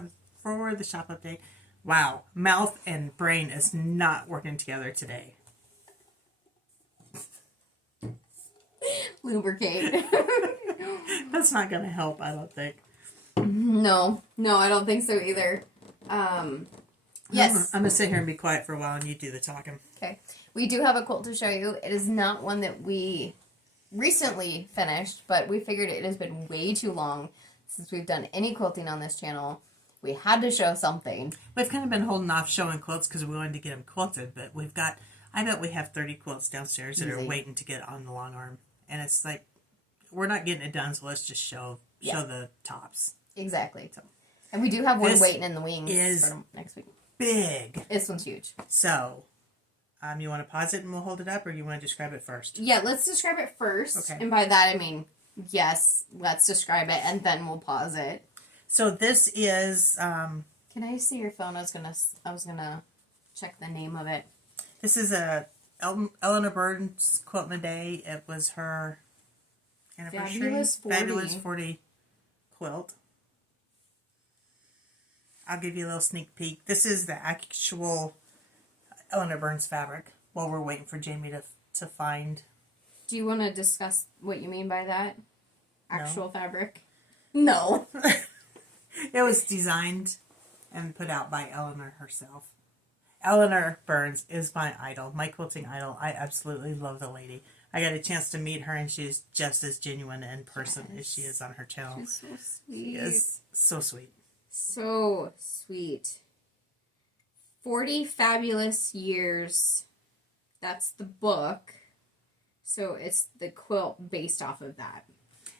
for the shop update. Wow, mouth and brain is not working together today. Lubricate. That's not going to help, I don't think. No, I don't think so either. Yes. I'm going to sit here and be quiet for a while and you do the talking. Okay. We do have a quilt to show you. It is not one that we recently finished, but we figured it has been way too long since we've done any quilting on this channel. We had to show something. We've kind of been holding off showing quilts because we wanted to get them quilted, but I bet we have 30 quilts downstairs that are waiting to get on the long arm. And it's like, we're not getting it done, so let's just show the tops. Exactly. And we do have one waiting in the wings for next week. Big. This one's huge. So, you want to pause it and we'll hold it up, or you want to describe it first? Yeah, let's describe it first. Okay. And by that I mean, yes, let's describe it, and then we'll pause it. So this is... Can I see your phone? I was gonna check the name of it. This is a Eleanor Burns quilt in a day. It was her anniversary. Fabulous 40 quilt. I'll give you a little sneak peek. This is the actual Eleanor Burns fabric while we're waiting for Jamie to find. Do you want to discuss what you mean by that? Actual fabric? No. It was designed and put out by Eleanor herself. Eleanor Burns is my idol, my quilting idol. I absolutely love the lady. I got a chance to meet her, and she's just as genuine in person as she is on her channel. She's so sweet. She is so sweet. So sweet. 40 Fabulous Years. That's the book. So it's the quilt based off of that.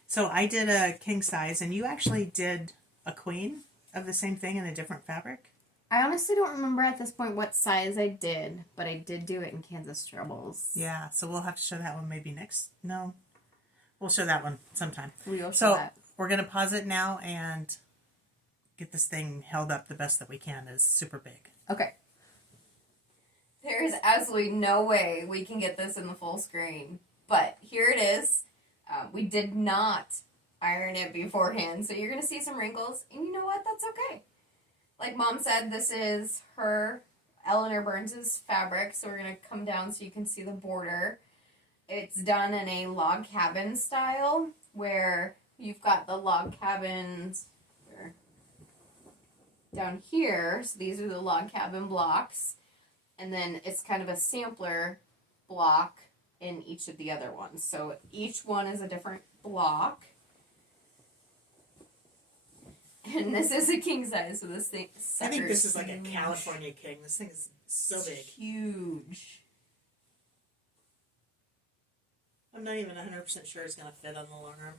So I did a king size, and you actually did a queen of the same thing in a different fabric? I honestly don't remember at this point what size I did, but I did do it in Kansas Troubles. Yeah, so we'll have to show that one maybe next. No, we'll show that one sometime. We will show so that. We're going to pause it now and get this thing held up the best that we can. It's super big. Okay. There is absolutely no way we can get this in the full screen, but here it is. We did not iron it beforehand, so you're going to see some wrinkles, and you know what? That's okay. Like Mom said, this is her, Eleanor Burns' fabric, so we're going to come down so you can see the border. It's done in a log cabin style, where you've got the log cabins down here, so these are the log cabin blocks, and then it's kind of a sampler block in each of the other ones. So each one is a different block. And this is a king size, so this thing... I think this is like a California king. This thing is so big. Huge. I'm not even 100% sure it's going to fit on the long arm.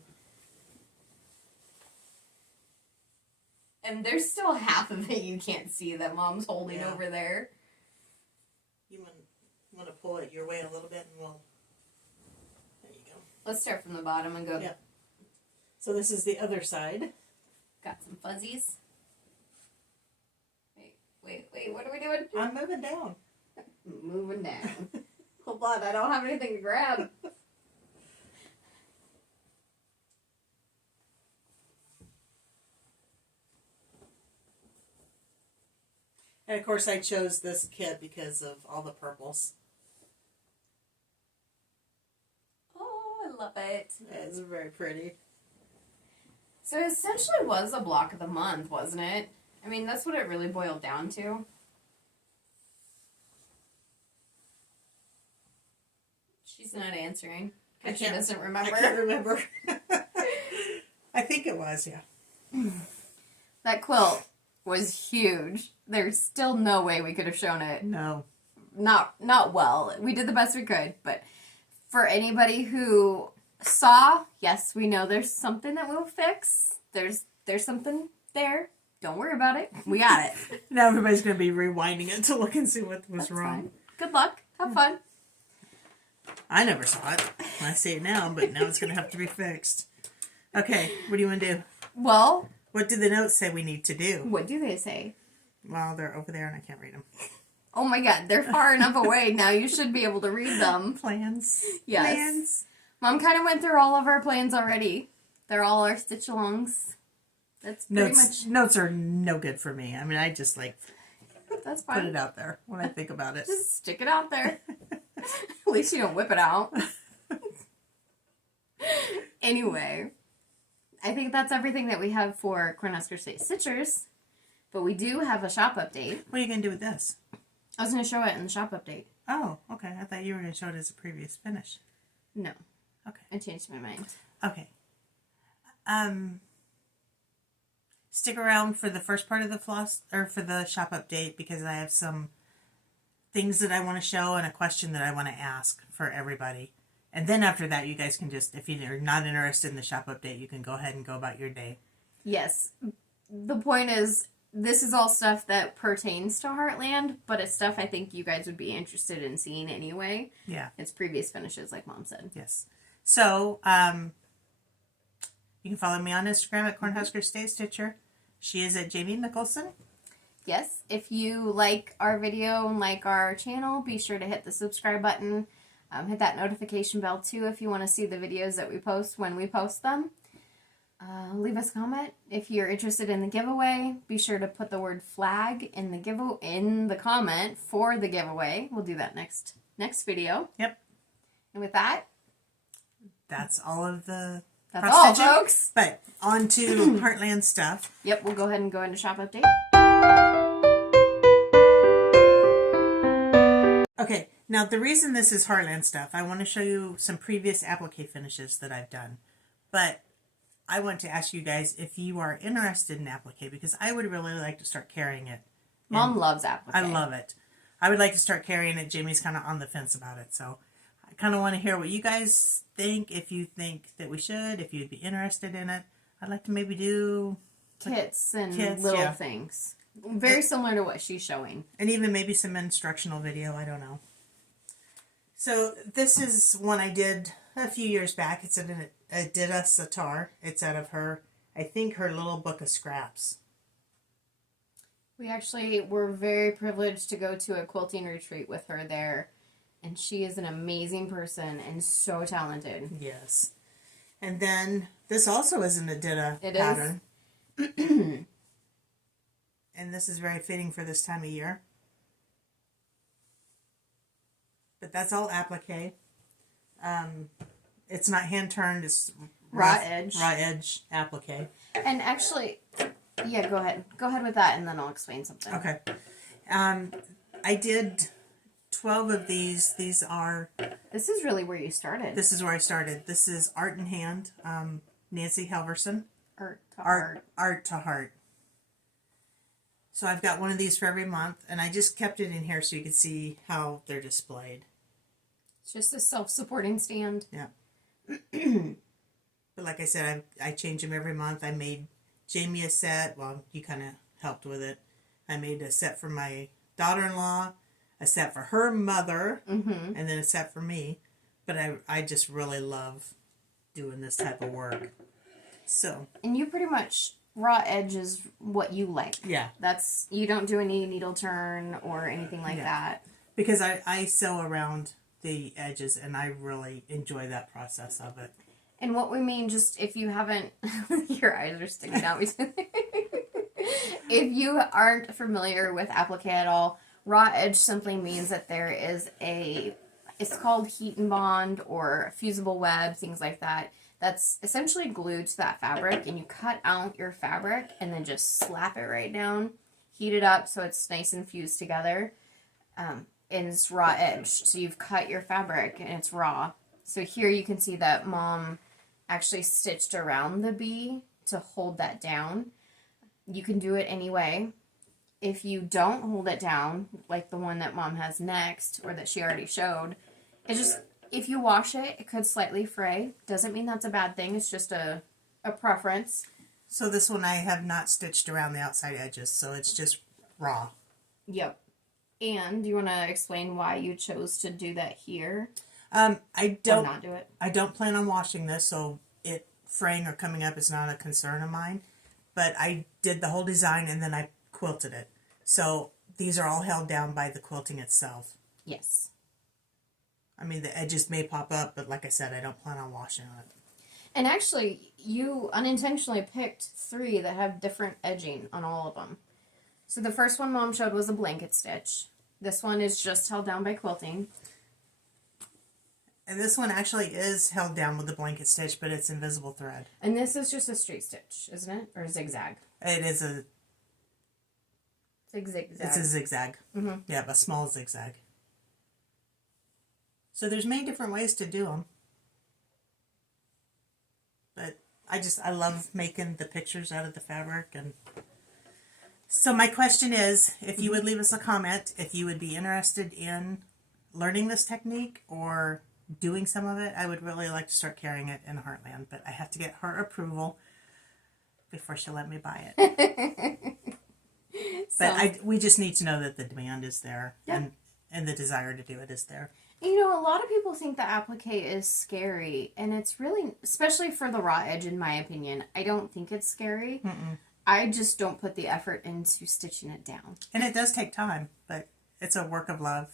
And there's still half of it you can't see that Mom's holding over there. You want to pull it your way a little bit, and we'll... There you go. Let's start from the bottom and go... Yeah. So this is the other side. Got some fuzzies. Wait, what are we doing? I'm moving down. Moving down. Hold on, I don't have anything to grab. And of course I chose this kit because of all the purples. Oh, I love it. It's very pretty. So it essentially was a block of the month, wasn't it? I mean, that's what it really boiled down to. She's not answering because she doesn't remember. I can't remember. I think it was, yeah. That quilt was huge. There's still no way we could have shown it. No. Not well. We did the best we could, but for anybody who saw, yes, we know there's something that we'll fix. There's something there. Don't worry about it. We got it. Now everybody's going to be rewinding it to look and see what was That's wrong. fine. Good luck. Have fun. I never saw it. I see it now, but now it's going to have to be fixed. Okay, what do you want to do? Well, What do the notes say we need to do? what do they say? Well, they're over there and I can't read them. Oh my god, they're far enough away now. You should be able to read them. Plans. Yes. Plans. Mom kind of went through all of our plans already. They're all our stitch-alongs. That's pretty much... Notes are no good for me. I mean, I just like... That's fine. Put it out there when I think about it. Just stick it out there. At least you don't whip it out. Anyway, I think that's everything that we have for Cornhusker State Stitchers. But we do have a shop update. What are you going to do with this? I was going to show it in the shop update. Oh, okay. I thought you were going to show it as a previous finish. No. Okay. I changed my mind. Okay. Stick around for the first part of the for the shop update, because I have some things that I want to show and a question that I want to ask for everybody. And then after that, you guys can just, if you're not interested in the shop update, you can go ahead and go about your day. Yes. The point is, this is all stuff that pertains to Heartland, but it's stuff I think you guys would be interested in seeing anyway. Yeah. It's previous finishes, like Mom said. Yes. So, you can follow me on Instagram at Cornhusker State Stitcher. She is at Jamie Mickelson. Yes. If you like our video and like our channel, be sure to hit the subscribe button. Hit that notification bell too if you want to see the videos that we post when we post them. Leave us a comment. If you're interested in the giveaway, be sure to put the word flag in the comment for the giveaway. We'll do that next video. Yep. And with that, that's all of the that's all, folks. But on to Heartland stuff. Yep, we'll go ahead and go into shop update. Okay, now the reason this is Heartland stuff, I want to show you some previous applique finishes that I've done. But I want to ask you guys if you are interested in applique, because I would really like to start carrying it. Mom loves applique. I love it. I would like to start carrying it. Jamie's kind of on the fence about it, so I kind of want to hear what you guys think, if you think that we should, if you'd be interested in it. I'd like to maybe do kits and little things. Very similar to what she's showing. And even maybe some instructional video, I don't know. So this is one I did a few years back. It's an Adita Satar. It's out of her, I think, her little book of scraps. We actually were very privileged to go to a quilting retreat with her there. And she is an amazing person and so talented. Yes. And then this also is an Adita pattern. And this is very fitting for this time of year. But that's all applique. It's not hand turned. It's raw edge applique. And actually, yeah, go ahead. Go ahead with that, and then I'll explain something. Okay. I did 12 of these. These are... This is really where you started. This is where I started. This is Art in Hand, Nancy Helverson. Art to Heart. Art to Heart. So I've got one of these for every month, and I just kept it in here so you can see how they're displayed. It's just a self-supporting stand. Yeah. But like I said, I change them every month. I made Jamie a set. Well, you kind of helped with it. I made a set for my daughter-in-law, a set for her mother, and then a set for me. But I just really love doing this type of work. So. And you pretty much, raw edge is what you like. Yeah. You don't do any needle turn or anything like that. Because I sew around the edges, and I really enjoy that process of it. And what we mean, just if you haven't, your eyes are sticking out. If you aren't familiar with applique at all, raw edge simply means that there is it's called heat and bond or fusible web, things like that. That's essentially glued to that fabric, and you cut out your fabric and then just slap it right down, heat it up so it's nice and fused together. And it's raw edge. So you've cut your fabric and it's raw. So here you can see that Mom actually stitched around the bee to hold that down. You can do it anyway. If you don't hold it down, like the one that Mom has next, or that she already showed, it's just, if you wash it, it could slightly fray. Doesn't mean that's a bad thing. It's just a preference. So this one I have not stitched around the outside edges, so it's just raw. Yep. And do you want to explain why you chose to do that here? I don't not do it. I don't plan on washing this, so it fraying or coming up is not a concern of mine. But I did the whole design and then I quilted it. So these are all held down by the quilting itself. Yes. I mean, the edges may pop up, but like I said, I don't plan on washing it. And actually, you unintentionally picked 3 that have different edging on all of them. So the first one Mom showed was a blanket stitch. This one is just held down by quilting. And this one actually is held down with the blanket stitch, but it's invisible thread. And this is just a straight stitch, isn't it? Or zigzag? It is a... It's a zigzag. It's a zigzag. Mm-hmm. Yeah, a small zigzag. So there's many different ways to do them. But I love making the pictures out of the fabric. And so my question is, if you would leave us a comment, if you would be interested in learning this technique or doing some of it, I would really like to start carrying it in Heartland. But I have to get her approval before she'll let me buy it. But we just need to know that the demand is there. Yeah. And the desire to do it is there. You know, a lot of people think the applique is scary, and it's really, especially for the raw edge, in my opinion, I don't think it's scary. Mm-mm. I just don't put the effort into stitching it down. And it does take time, but it's a work of love.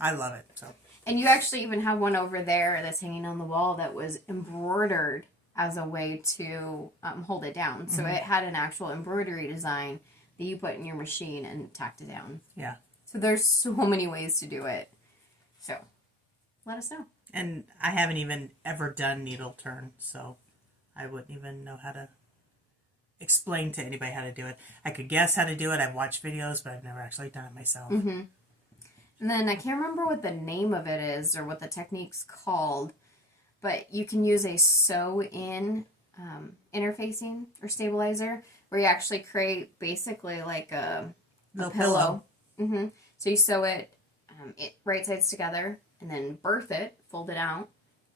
I love it. So. And you actually even have one over there that's hanging on the wall that was embroidered as a way to hold it down. So it had an actual embroidery design that you put in your machine and tacked it down. Yeah. So there's so many ways to do it. So, let us know. And I haven't even ever done needle turn, so I wouldn't even know how to explain to anybody how to do it. I could guess how to do it. I've watched videos, but I've never actually done it myself. Mm-hmm. And then I can't remember what the name of it is or what the technique's called, but you can use a sew-in interfacing or stabilizer where you actually create basically like a pillow. Mm-hmm. So you sew it right sides together, and then birth it, fold it out,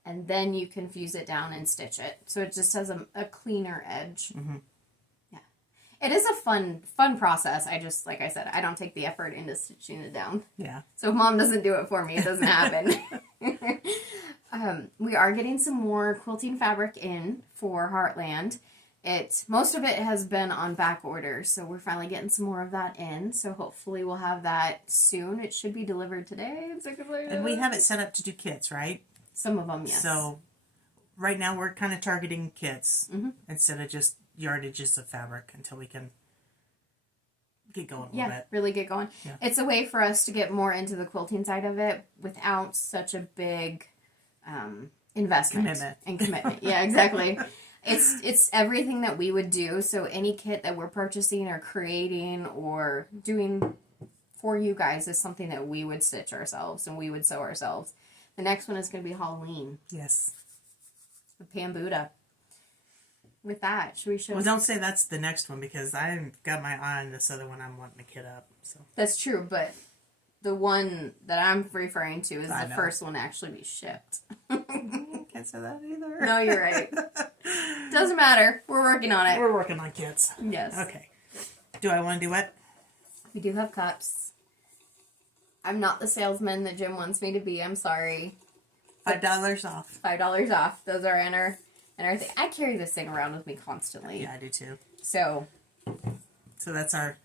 and then you can fuse it down and stitch it. So it just has a cleaner edge. Mm-hmm. Yeah. It is a fun process. I just, like I said, I don't take the effort into stitching it down. Yeah. So if Mom doesn't do it for me, it doesn't happen. We are getting some more quilting fabric in for Heartland. Most of it has been on back order, so we're finally getting some more of that in. So hopefully we'll have that soon. It should be delivered today. And we have it set up to do kits, right? Some of them, yes. So right now we're kind of targeting kits instead of just yardages of fabric until we can get going a little bit. Really get going. Yeah. It's a way for us to get more into the quilting side of it without such a big investment and commitment. Yeah, exactly. It's everything that we would do. So any kit that we're purchasing or creating or doing for you guys is something that we would stitch ourselves and we would sew ourselves. The next one is going to be Halloween. Yes. The Pambuda. With that, should we show? Well, don't say that's the next one because I've got my eye on this other one I'm wanting to kit up. So that's true, but the one that I'm referring to is the first one to actually be shipped. Can't say that either. No, you're right. Doesn't matter. We're working on it. We're working on kits. Yes. Okay. Do I want to do what? We do have cups. I'm not the salesman that Jim wants me to be. I'm sorry. $5 off. $5 off. Those are in our thing. I carry this thing around with me constantly. Yeah, I do too. So that's our,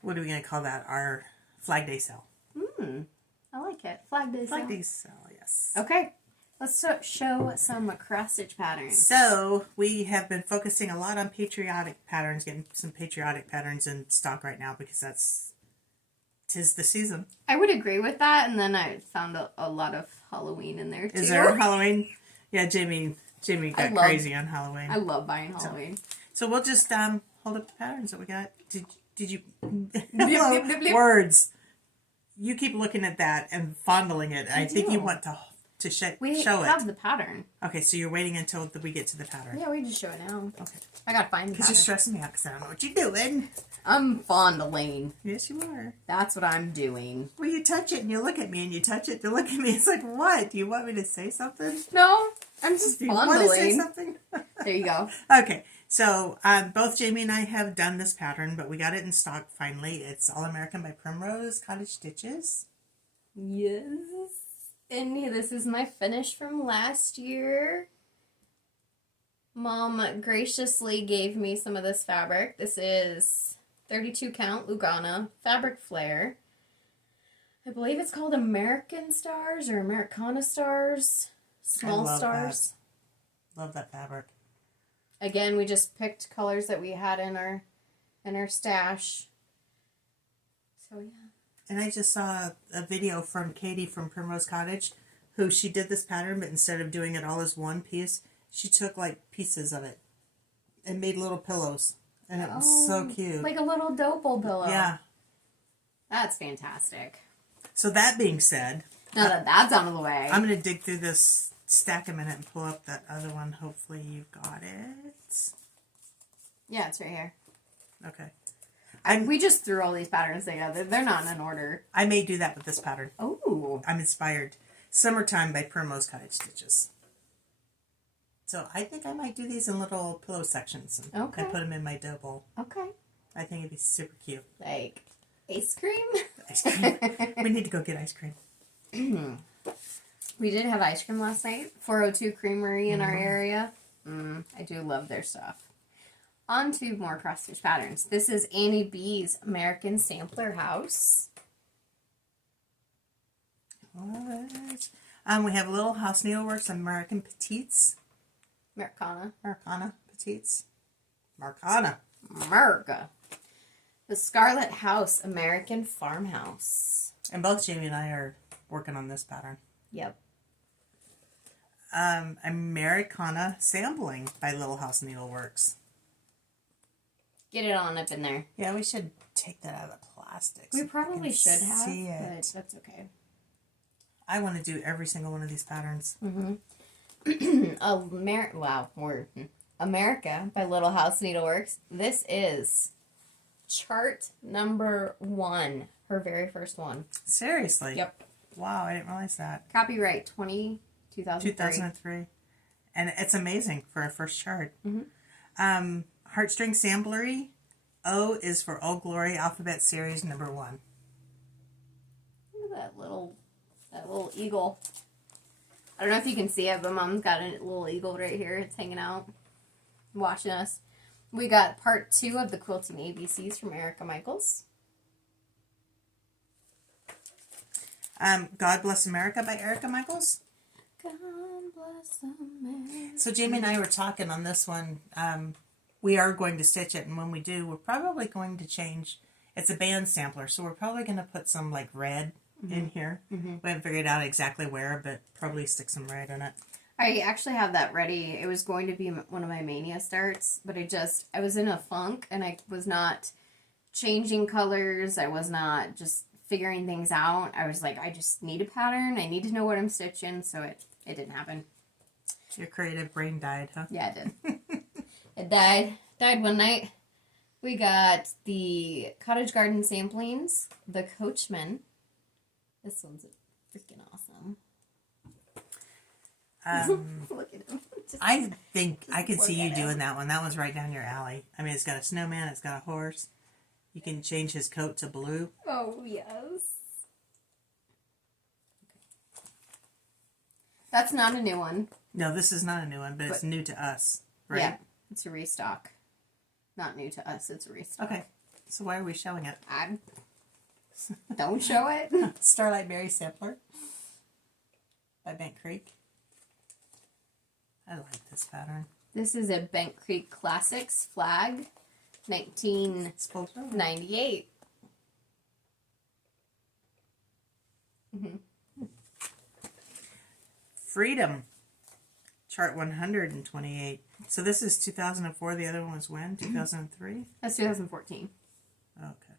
what are we going to call that? Our Flag Day sale. I like it. Flag Day sale. Flag Day sale, yes. Okay. Let's show some cross-stitch patterns. So, we have been focusing a lot on patriotic patterns, getting some patriotic patterns in stock right now because 'tis the season. I would agree with that, and then I found a lot of Halloween in there, too. Is there Halloween? Yeah, Jamie got crazy on Halloween. I love buying Halloween. So we'll just hold up the patterns that we got. Did you... Words. You keep looking at that and fondling it. I think you want to show it. We have the pattern. Okay, so you're waiting until we get to the pattern. Yeah, we just show it now. Okay. I gotta find the pattern. Because you're stressing me out because I don't know what you're doing. I'm fondling. Yes, you are. That's what I'm doing. Well, you touch it and you look at me and you touch it to look at me. It's like, what? Do you want me to say something? No, I'm just fondling. Do you want to say something? There you go. Okay, so both Jamie and I have done this pattern, but we got it in stock finally. It's All American by Primrose Cottage Stitches. Yes. And this is my finish from last year. Mom graciously gave me some of this fabric. This is 32 count Lugana fabric flare. I believe it's called American Stars or Americana Stars. Small stars. Love that fabric. Again, we just picked colors that we had in our stash. So yeah. And I just saw a video from Katie from Primrose Cottage, who she did this pattern, but instead of doing it all as one piece, she took like pieces of it and made little pillows. And it was so cute. Like a little dopal pillow. Yeah. That's fantastic. So that being said, now that that's out of the way, I'm going to dig through this stack a minute and pull up that other one. Hopefully you've got it. Yeah, it's right here. Okay. We just threw all these patterns together. They're not in an order. I may do that with this pattern. Oh. I'm inspired. Summertime by Primrose Cottage Stitches. So I think I might do these in little pillow sections and put them in my dough bowl. Okay. I think it'd be super cute. Like ice cream? Ice cream. We need to go get ice cream. We did have ice cream last night. 402 Creamery in our area. I do love their stuff. On to more cross-stitch patterns. This is Annie B's American Sampler House. What? We have Little House Needleworks American Petites. Americana Petites. America. The Scarlet House American Farmhouse. And both Jamie and I are working on this pattern. Yep. Americana Sampling by Little House Needleworks. Get it on up in there. Yeah, we should take that out of the plastics. We probably should have, see it. but that's okay. I want to do every single one of these patterns. America by Little House Needleworks. This is chart number 1. Her very first one. Seriously? Yep. Wow, I didn't realize that. Copyright 2003. And it's amazing for a first chart. Heartstring Samplery. O is for Old Glory Alphabet Series number 1. Look at that little eagle. I don't know if you can see it, but Mom's got a little eagle right here. It's hanging out, watching us. We got part 2 of the Quilting ABCs from Erica Michaels. God Bless America by Erica Michaels. God bless America. So Jamie and I were talking on this one. We are going to stitch it, and when we do, we're probably going to change. It's a band sampler, so we're probably going to put some like red in here. We haven't figured out exactly where, but probably stick some red in it. I actually have that ready. It was going to be one of my Mania starts, but I was in a funk, and I was not changing colors. I was not just figuring things out. I was like, I just need a pattern. I need to know what I'm stitching, so it didn't happen. Your creative brain died, huh? Yeah, it did. It died one night. We got the Cottage Garden Samplings, the Coachman. This one's freaking awesome. Look at him. I think I could see you doing that one. That one's right down your alley. I mean, it's got a snowman, it's got a horse. You can change his coat to blue. Oh, yes. That's not a new one. No, this is not a new one, but it's new to us, right? Yeah, it's a restock. Not new to us, it's a restock. Okay, so why are we showing it? Don't show it. Starlight Berry Sampler by Bank Creek. I like this pattern. This is a Bank Creek Classics flag, 1998. Freedom, chart 128. So this is 2004. The other one was when? 2003? That's 2014. Okay.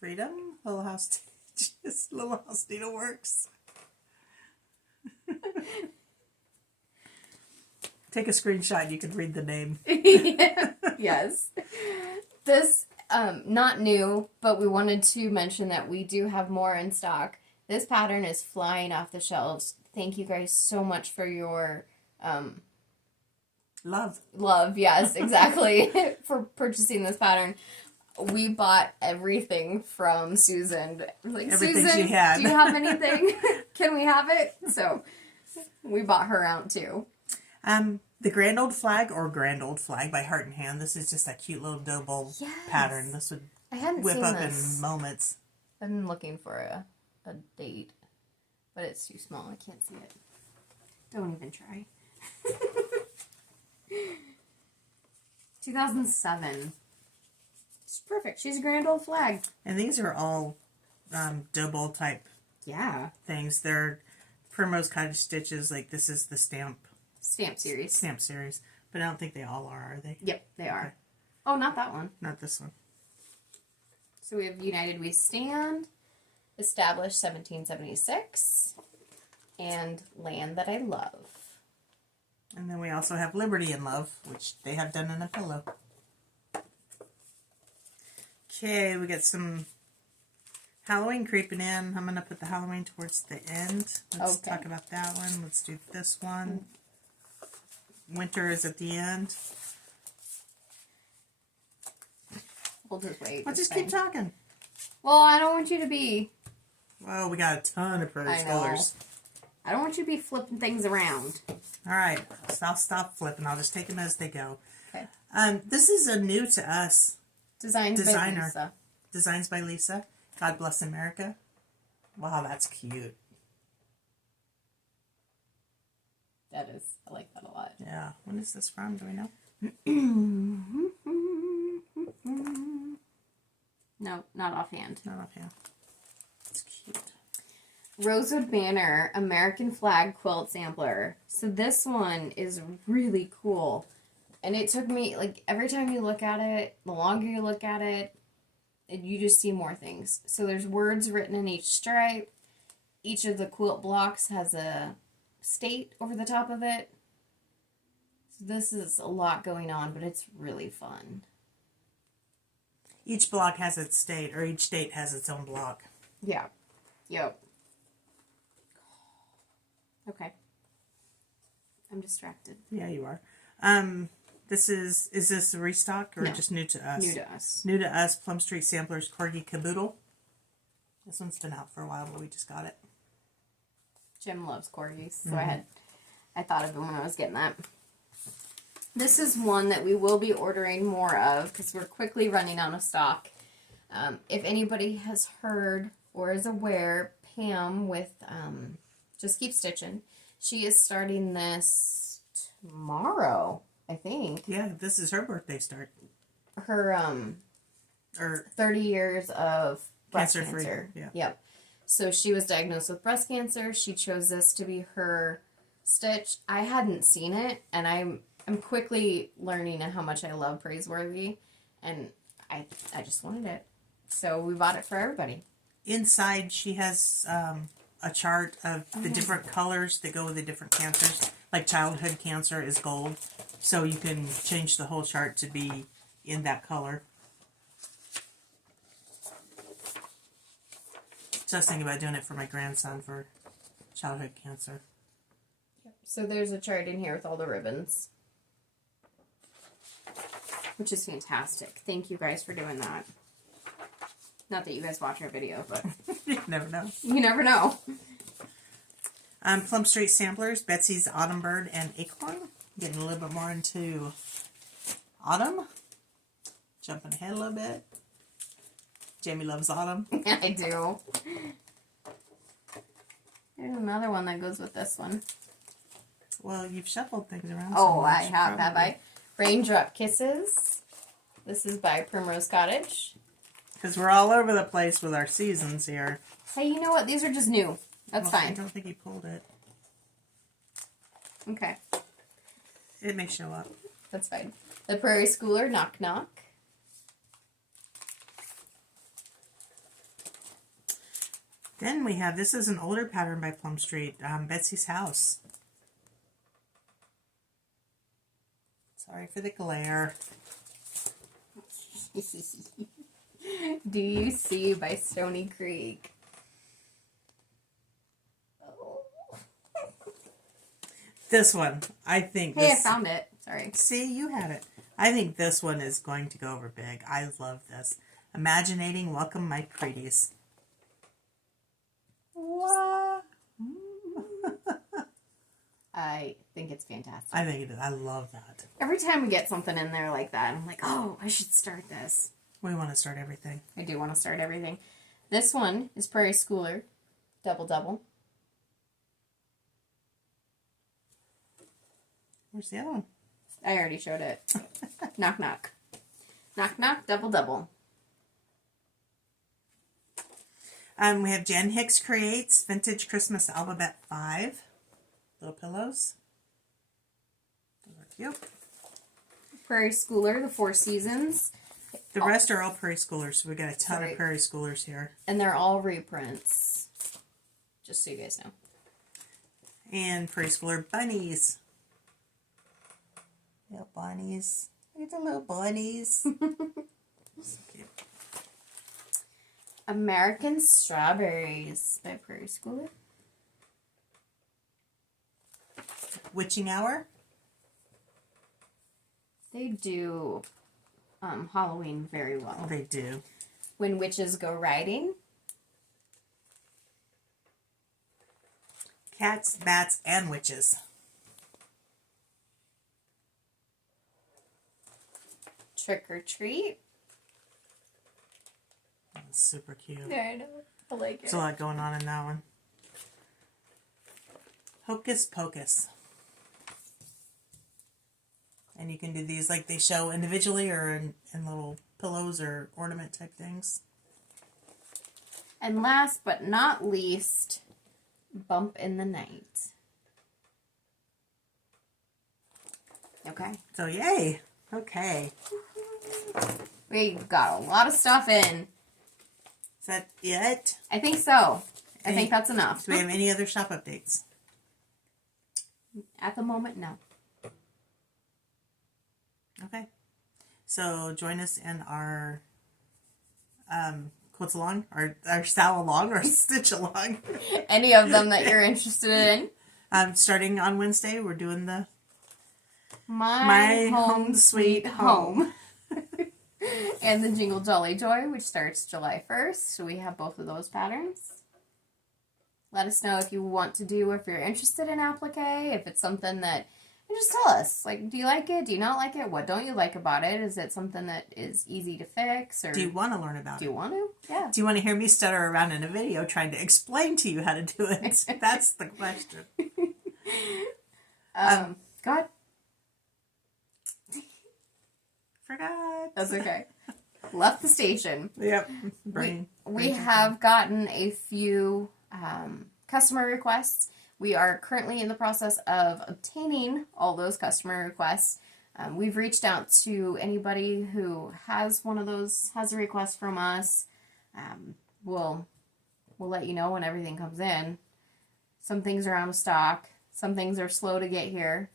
Freedom, Little House Stitches, Little House Needleworks. Take a screenshot. You can read the name. Yes. This, not new, but we wanted to mention that we do have more in stock. This pattern is flying off the shelves. Thank you guys so much for your Love, yes, exactly, for purchasing this pattern. We bought everything from Susan. Like, everything Susan, she had. do you have anything? Can we have it? So we bought her out too. The Grand Old Flag or Grand Old Flag by Heart and Hand. This is just a cute little dough bowl pattern. This would I hadn't whip seen up this. in moments. I'm looking for a date, but it's too small. I can't see it. Don't even try. 2007. It's perfect. She's a grand old flag. And these are all double type things. They're Primrose Cottage stitches. Like this is the stamp series. Stamp series. But I don't think they all are they? Yep, they are. Oh, not that one. Not this one. So we have United We Stand, Established 1776, and Land That I Love. And then we also have Liberty and Love, which they have done in a pillow. Okay, we got some Halloween creeping in. I'm going to put the Halloween towards the end. Let's talk about that one. Let's do this one. Winter is at the end. We'll just wait. I'll just keep talking. Well, I don't want you to be... Well, we got a ton of pretty colors. I don't want you to be flipping things around. All right. So I'll stop flipping. I'll just take them as they go. Okay. This is a new to us Designer. By Lisa. Designs by Lisa. God Bless America. Wow, that's cute. That is. I like that a lot. Yeah. When is this from? Do we know? No, not offhand. Not offhand. It's cute. Rosewood Banner American Flag Quilt Sampler. So this one is really cool. And it took me, like, every time you look at it, the longer you look at it, you just see more things. So there's words written in each stripe. Each of the quilt blocks has a state over the top of it. So this is a lot going on, but it's really fun. Each block has its state, or each state has its own block. Yeah. Yep. Okay. I'm distracted. Yeah, you are. Is this a restock or just new to us? New to us. New to us, Plum Street Samplers Corgi Caboodle. This one's been out for a while, but we just got it. Jim loves corgis, so I thought of him when I was getting that. This is one that we will be ordering more of because we're quickly running out of stock. If anybody has heard or is aware, Pam with Just Keep Stitching, she is starting this tomorrow, I think. Yeah, this is her birthday start. Her 30 years of breast cancer. Yeah. Yep. So she was diagnosed with breast cancer. She chose this to be her stitch. I hadn't seen it, and I'm quickly learning how much I love Praiseworthy, and I just wanted it. So we bought it for everybody. Inside, she has a chart of the different colors that go with the different cancers. Like childhood cancer is gold, so you can change the whole chart to be in that color. Just thinking about doing it for my grandson for childhood cancer. So there's a chart in here with all the ribbons, which is fantastic. Thank you guys for doing that. Not that you guys watch our video, but you never know. You never know. Plum Street Samplers, Betsy's Autumn Bird and Acorn. Getting a little bit more into autumn. Jumping ahead a little bit. Jamie loves autumn. I do. There's another one that goes with this one. Well, you've shuffled things around. Oh, I have I? Raindrop Kisses. This is by Primrose Cottage. Because we're all over the place with our seasons here. Hey, you know what? These are just new. That's fine. I don't think he pulled it. Okay. It may show up. That's fine. The Prairie Schooler, Knock Knock. Then we have, this is an older pattern by Plum Street, Betsy's House. Sorry for the glare. Do You See by Stony Creek. Oh. This one, I think. Hey, I found it. Sorry. See, you had it. I think this one is going to go over big. I love this. Imaginating Welcome My Pretties. What? I think it's fantastic. I think it is. I love that. Every time we get something in there like that, I'm like, oh, I should start this. We want to start everything. I do want to start everything. This one is Prairie Schooler. Double. Where's the other one? I already showed it. Knock, knock. Knock, knock, double. We have Jen Hicks Creates Vintage Christmas Alphabet 5. Little pillows. Those are cute. Prairie Schooler, the Four Seasons. The rest are all Prairie Schoolers, so we got a ton of Prairie Schoolers here. And they're all reprints. Just so you guys know. And Prairie Schooler bunnies. Little bunnies. Look at the little bunnies. So cute. American Strawberries by Prairie Schooler. Witching Hour. They do Halloween very well. They do. When Witches Go Riding. Cats, Bats, and Witches. Trick or Treat. That's super cute. Yeah, I know. I like it. There's a lot going on in that one. Hocus Pocus. And you can do these like they show individually or in little pillows or ornament type things. And last but not least, Bump in the Night. Okay. So yay. Okay. We got a lot of stuff in. Is that it? I think so. I think that's enough. Do we have any other shop updates? At the moment, no. Okay. So join us in our quilts along, our Sal along, or Stitch along. Any of them that you're interested in. Starting on Wednesday, we're doing the My Home Sweet Home. And the Jingle Jolly Joy, which starts July 1st. So we have both of those patterns. Let us know if you want to do, if you're interested in applique, if it's something that, and just tell us. Like, do you like it? Do you not like it? What don't you like about it? Is it something that is easy to fix? Or do you want to learn about it? Do you want to? Yeah. Do you want to hear me stutter around in a video trying to explain to you how to do it? That's the question. Go ahead. Forgot. That's okay. Left the station. Yep. We have gotten a few customer requests. We are currently in the process of obtaining all those customer requests. We've reached out to anybody who has one of those, has a request from us. We'll let you know when everything comes in. Some things are out of stock. Some things are slow to get here.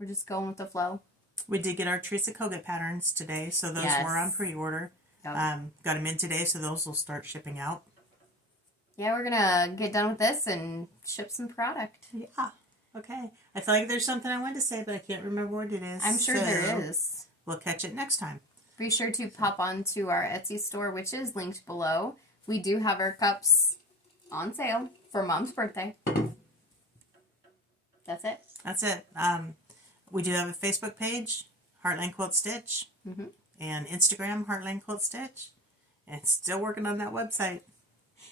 We're just going with the flow. We did get our Teresa Kogut patterns today, so those were on pre-order. Yep. Got them in today, so those will start shipping out. Yeah, we're gonna get done with this and ship some product. Yeah. Okay. I feel like there's something I wanted to say, but I can't remember what it is. I'm sure there is. We'll catch it next time. Be sure to pop on to our Etsy store, which is linked below. We do have our cups on sale for Mom's birthday. That's it. That's it. We do have a Facebook page, Heartland Quilt Stitch, and Instagram, Heartland Quilt Stitch, and still working on that website.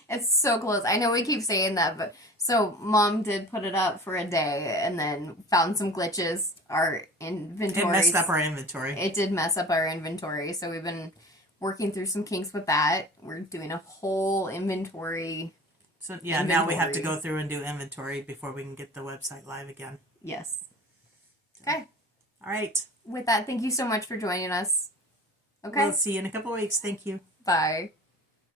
It's so close. I know we keep saying that, but so Mom did put it up for a day and then found some glitches. Our inventory. It messed up our inventory. It did mess up our inventory, so we've been working through some kinks with that. We're doing a whole inventory. So yeah, now we have to go through and do inventory before we can get the website live again. Yes. Okay. All right. With that, thank you so much for joining us. Okay. We'll see you in a couple weeks. Thank you. Bye.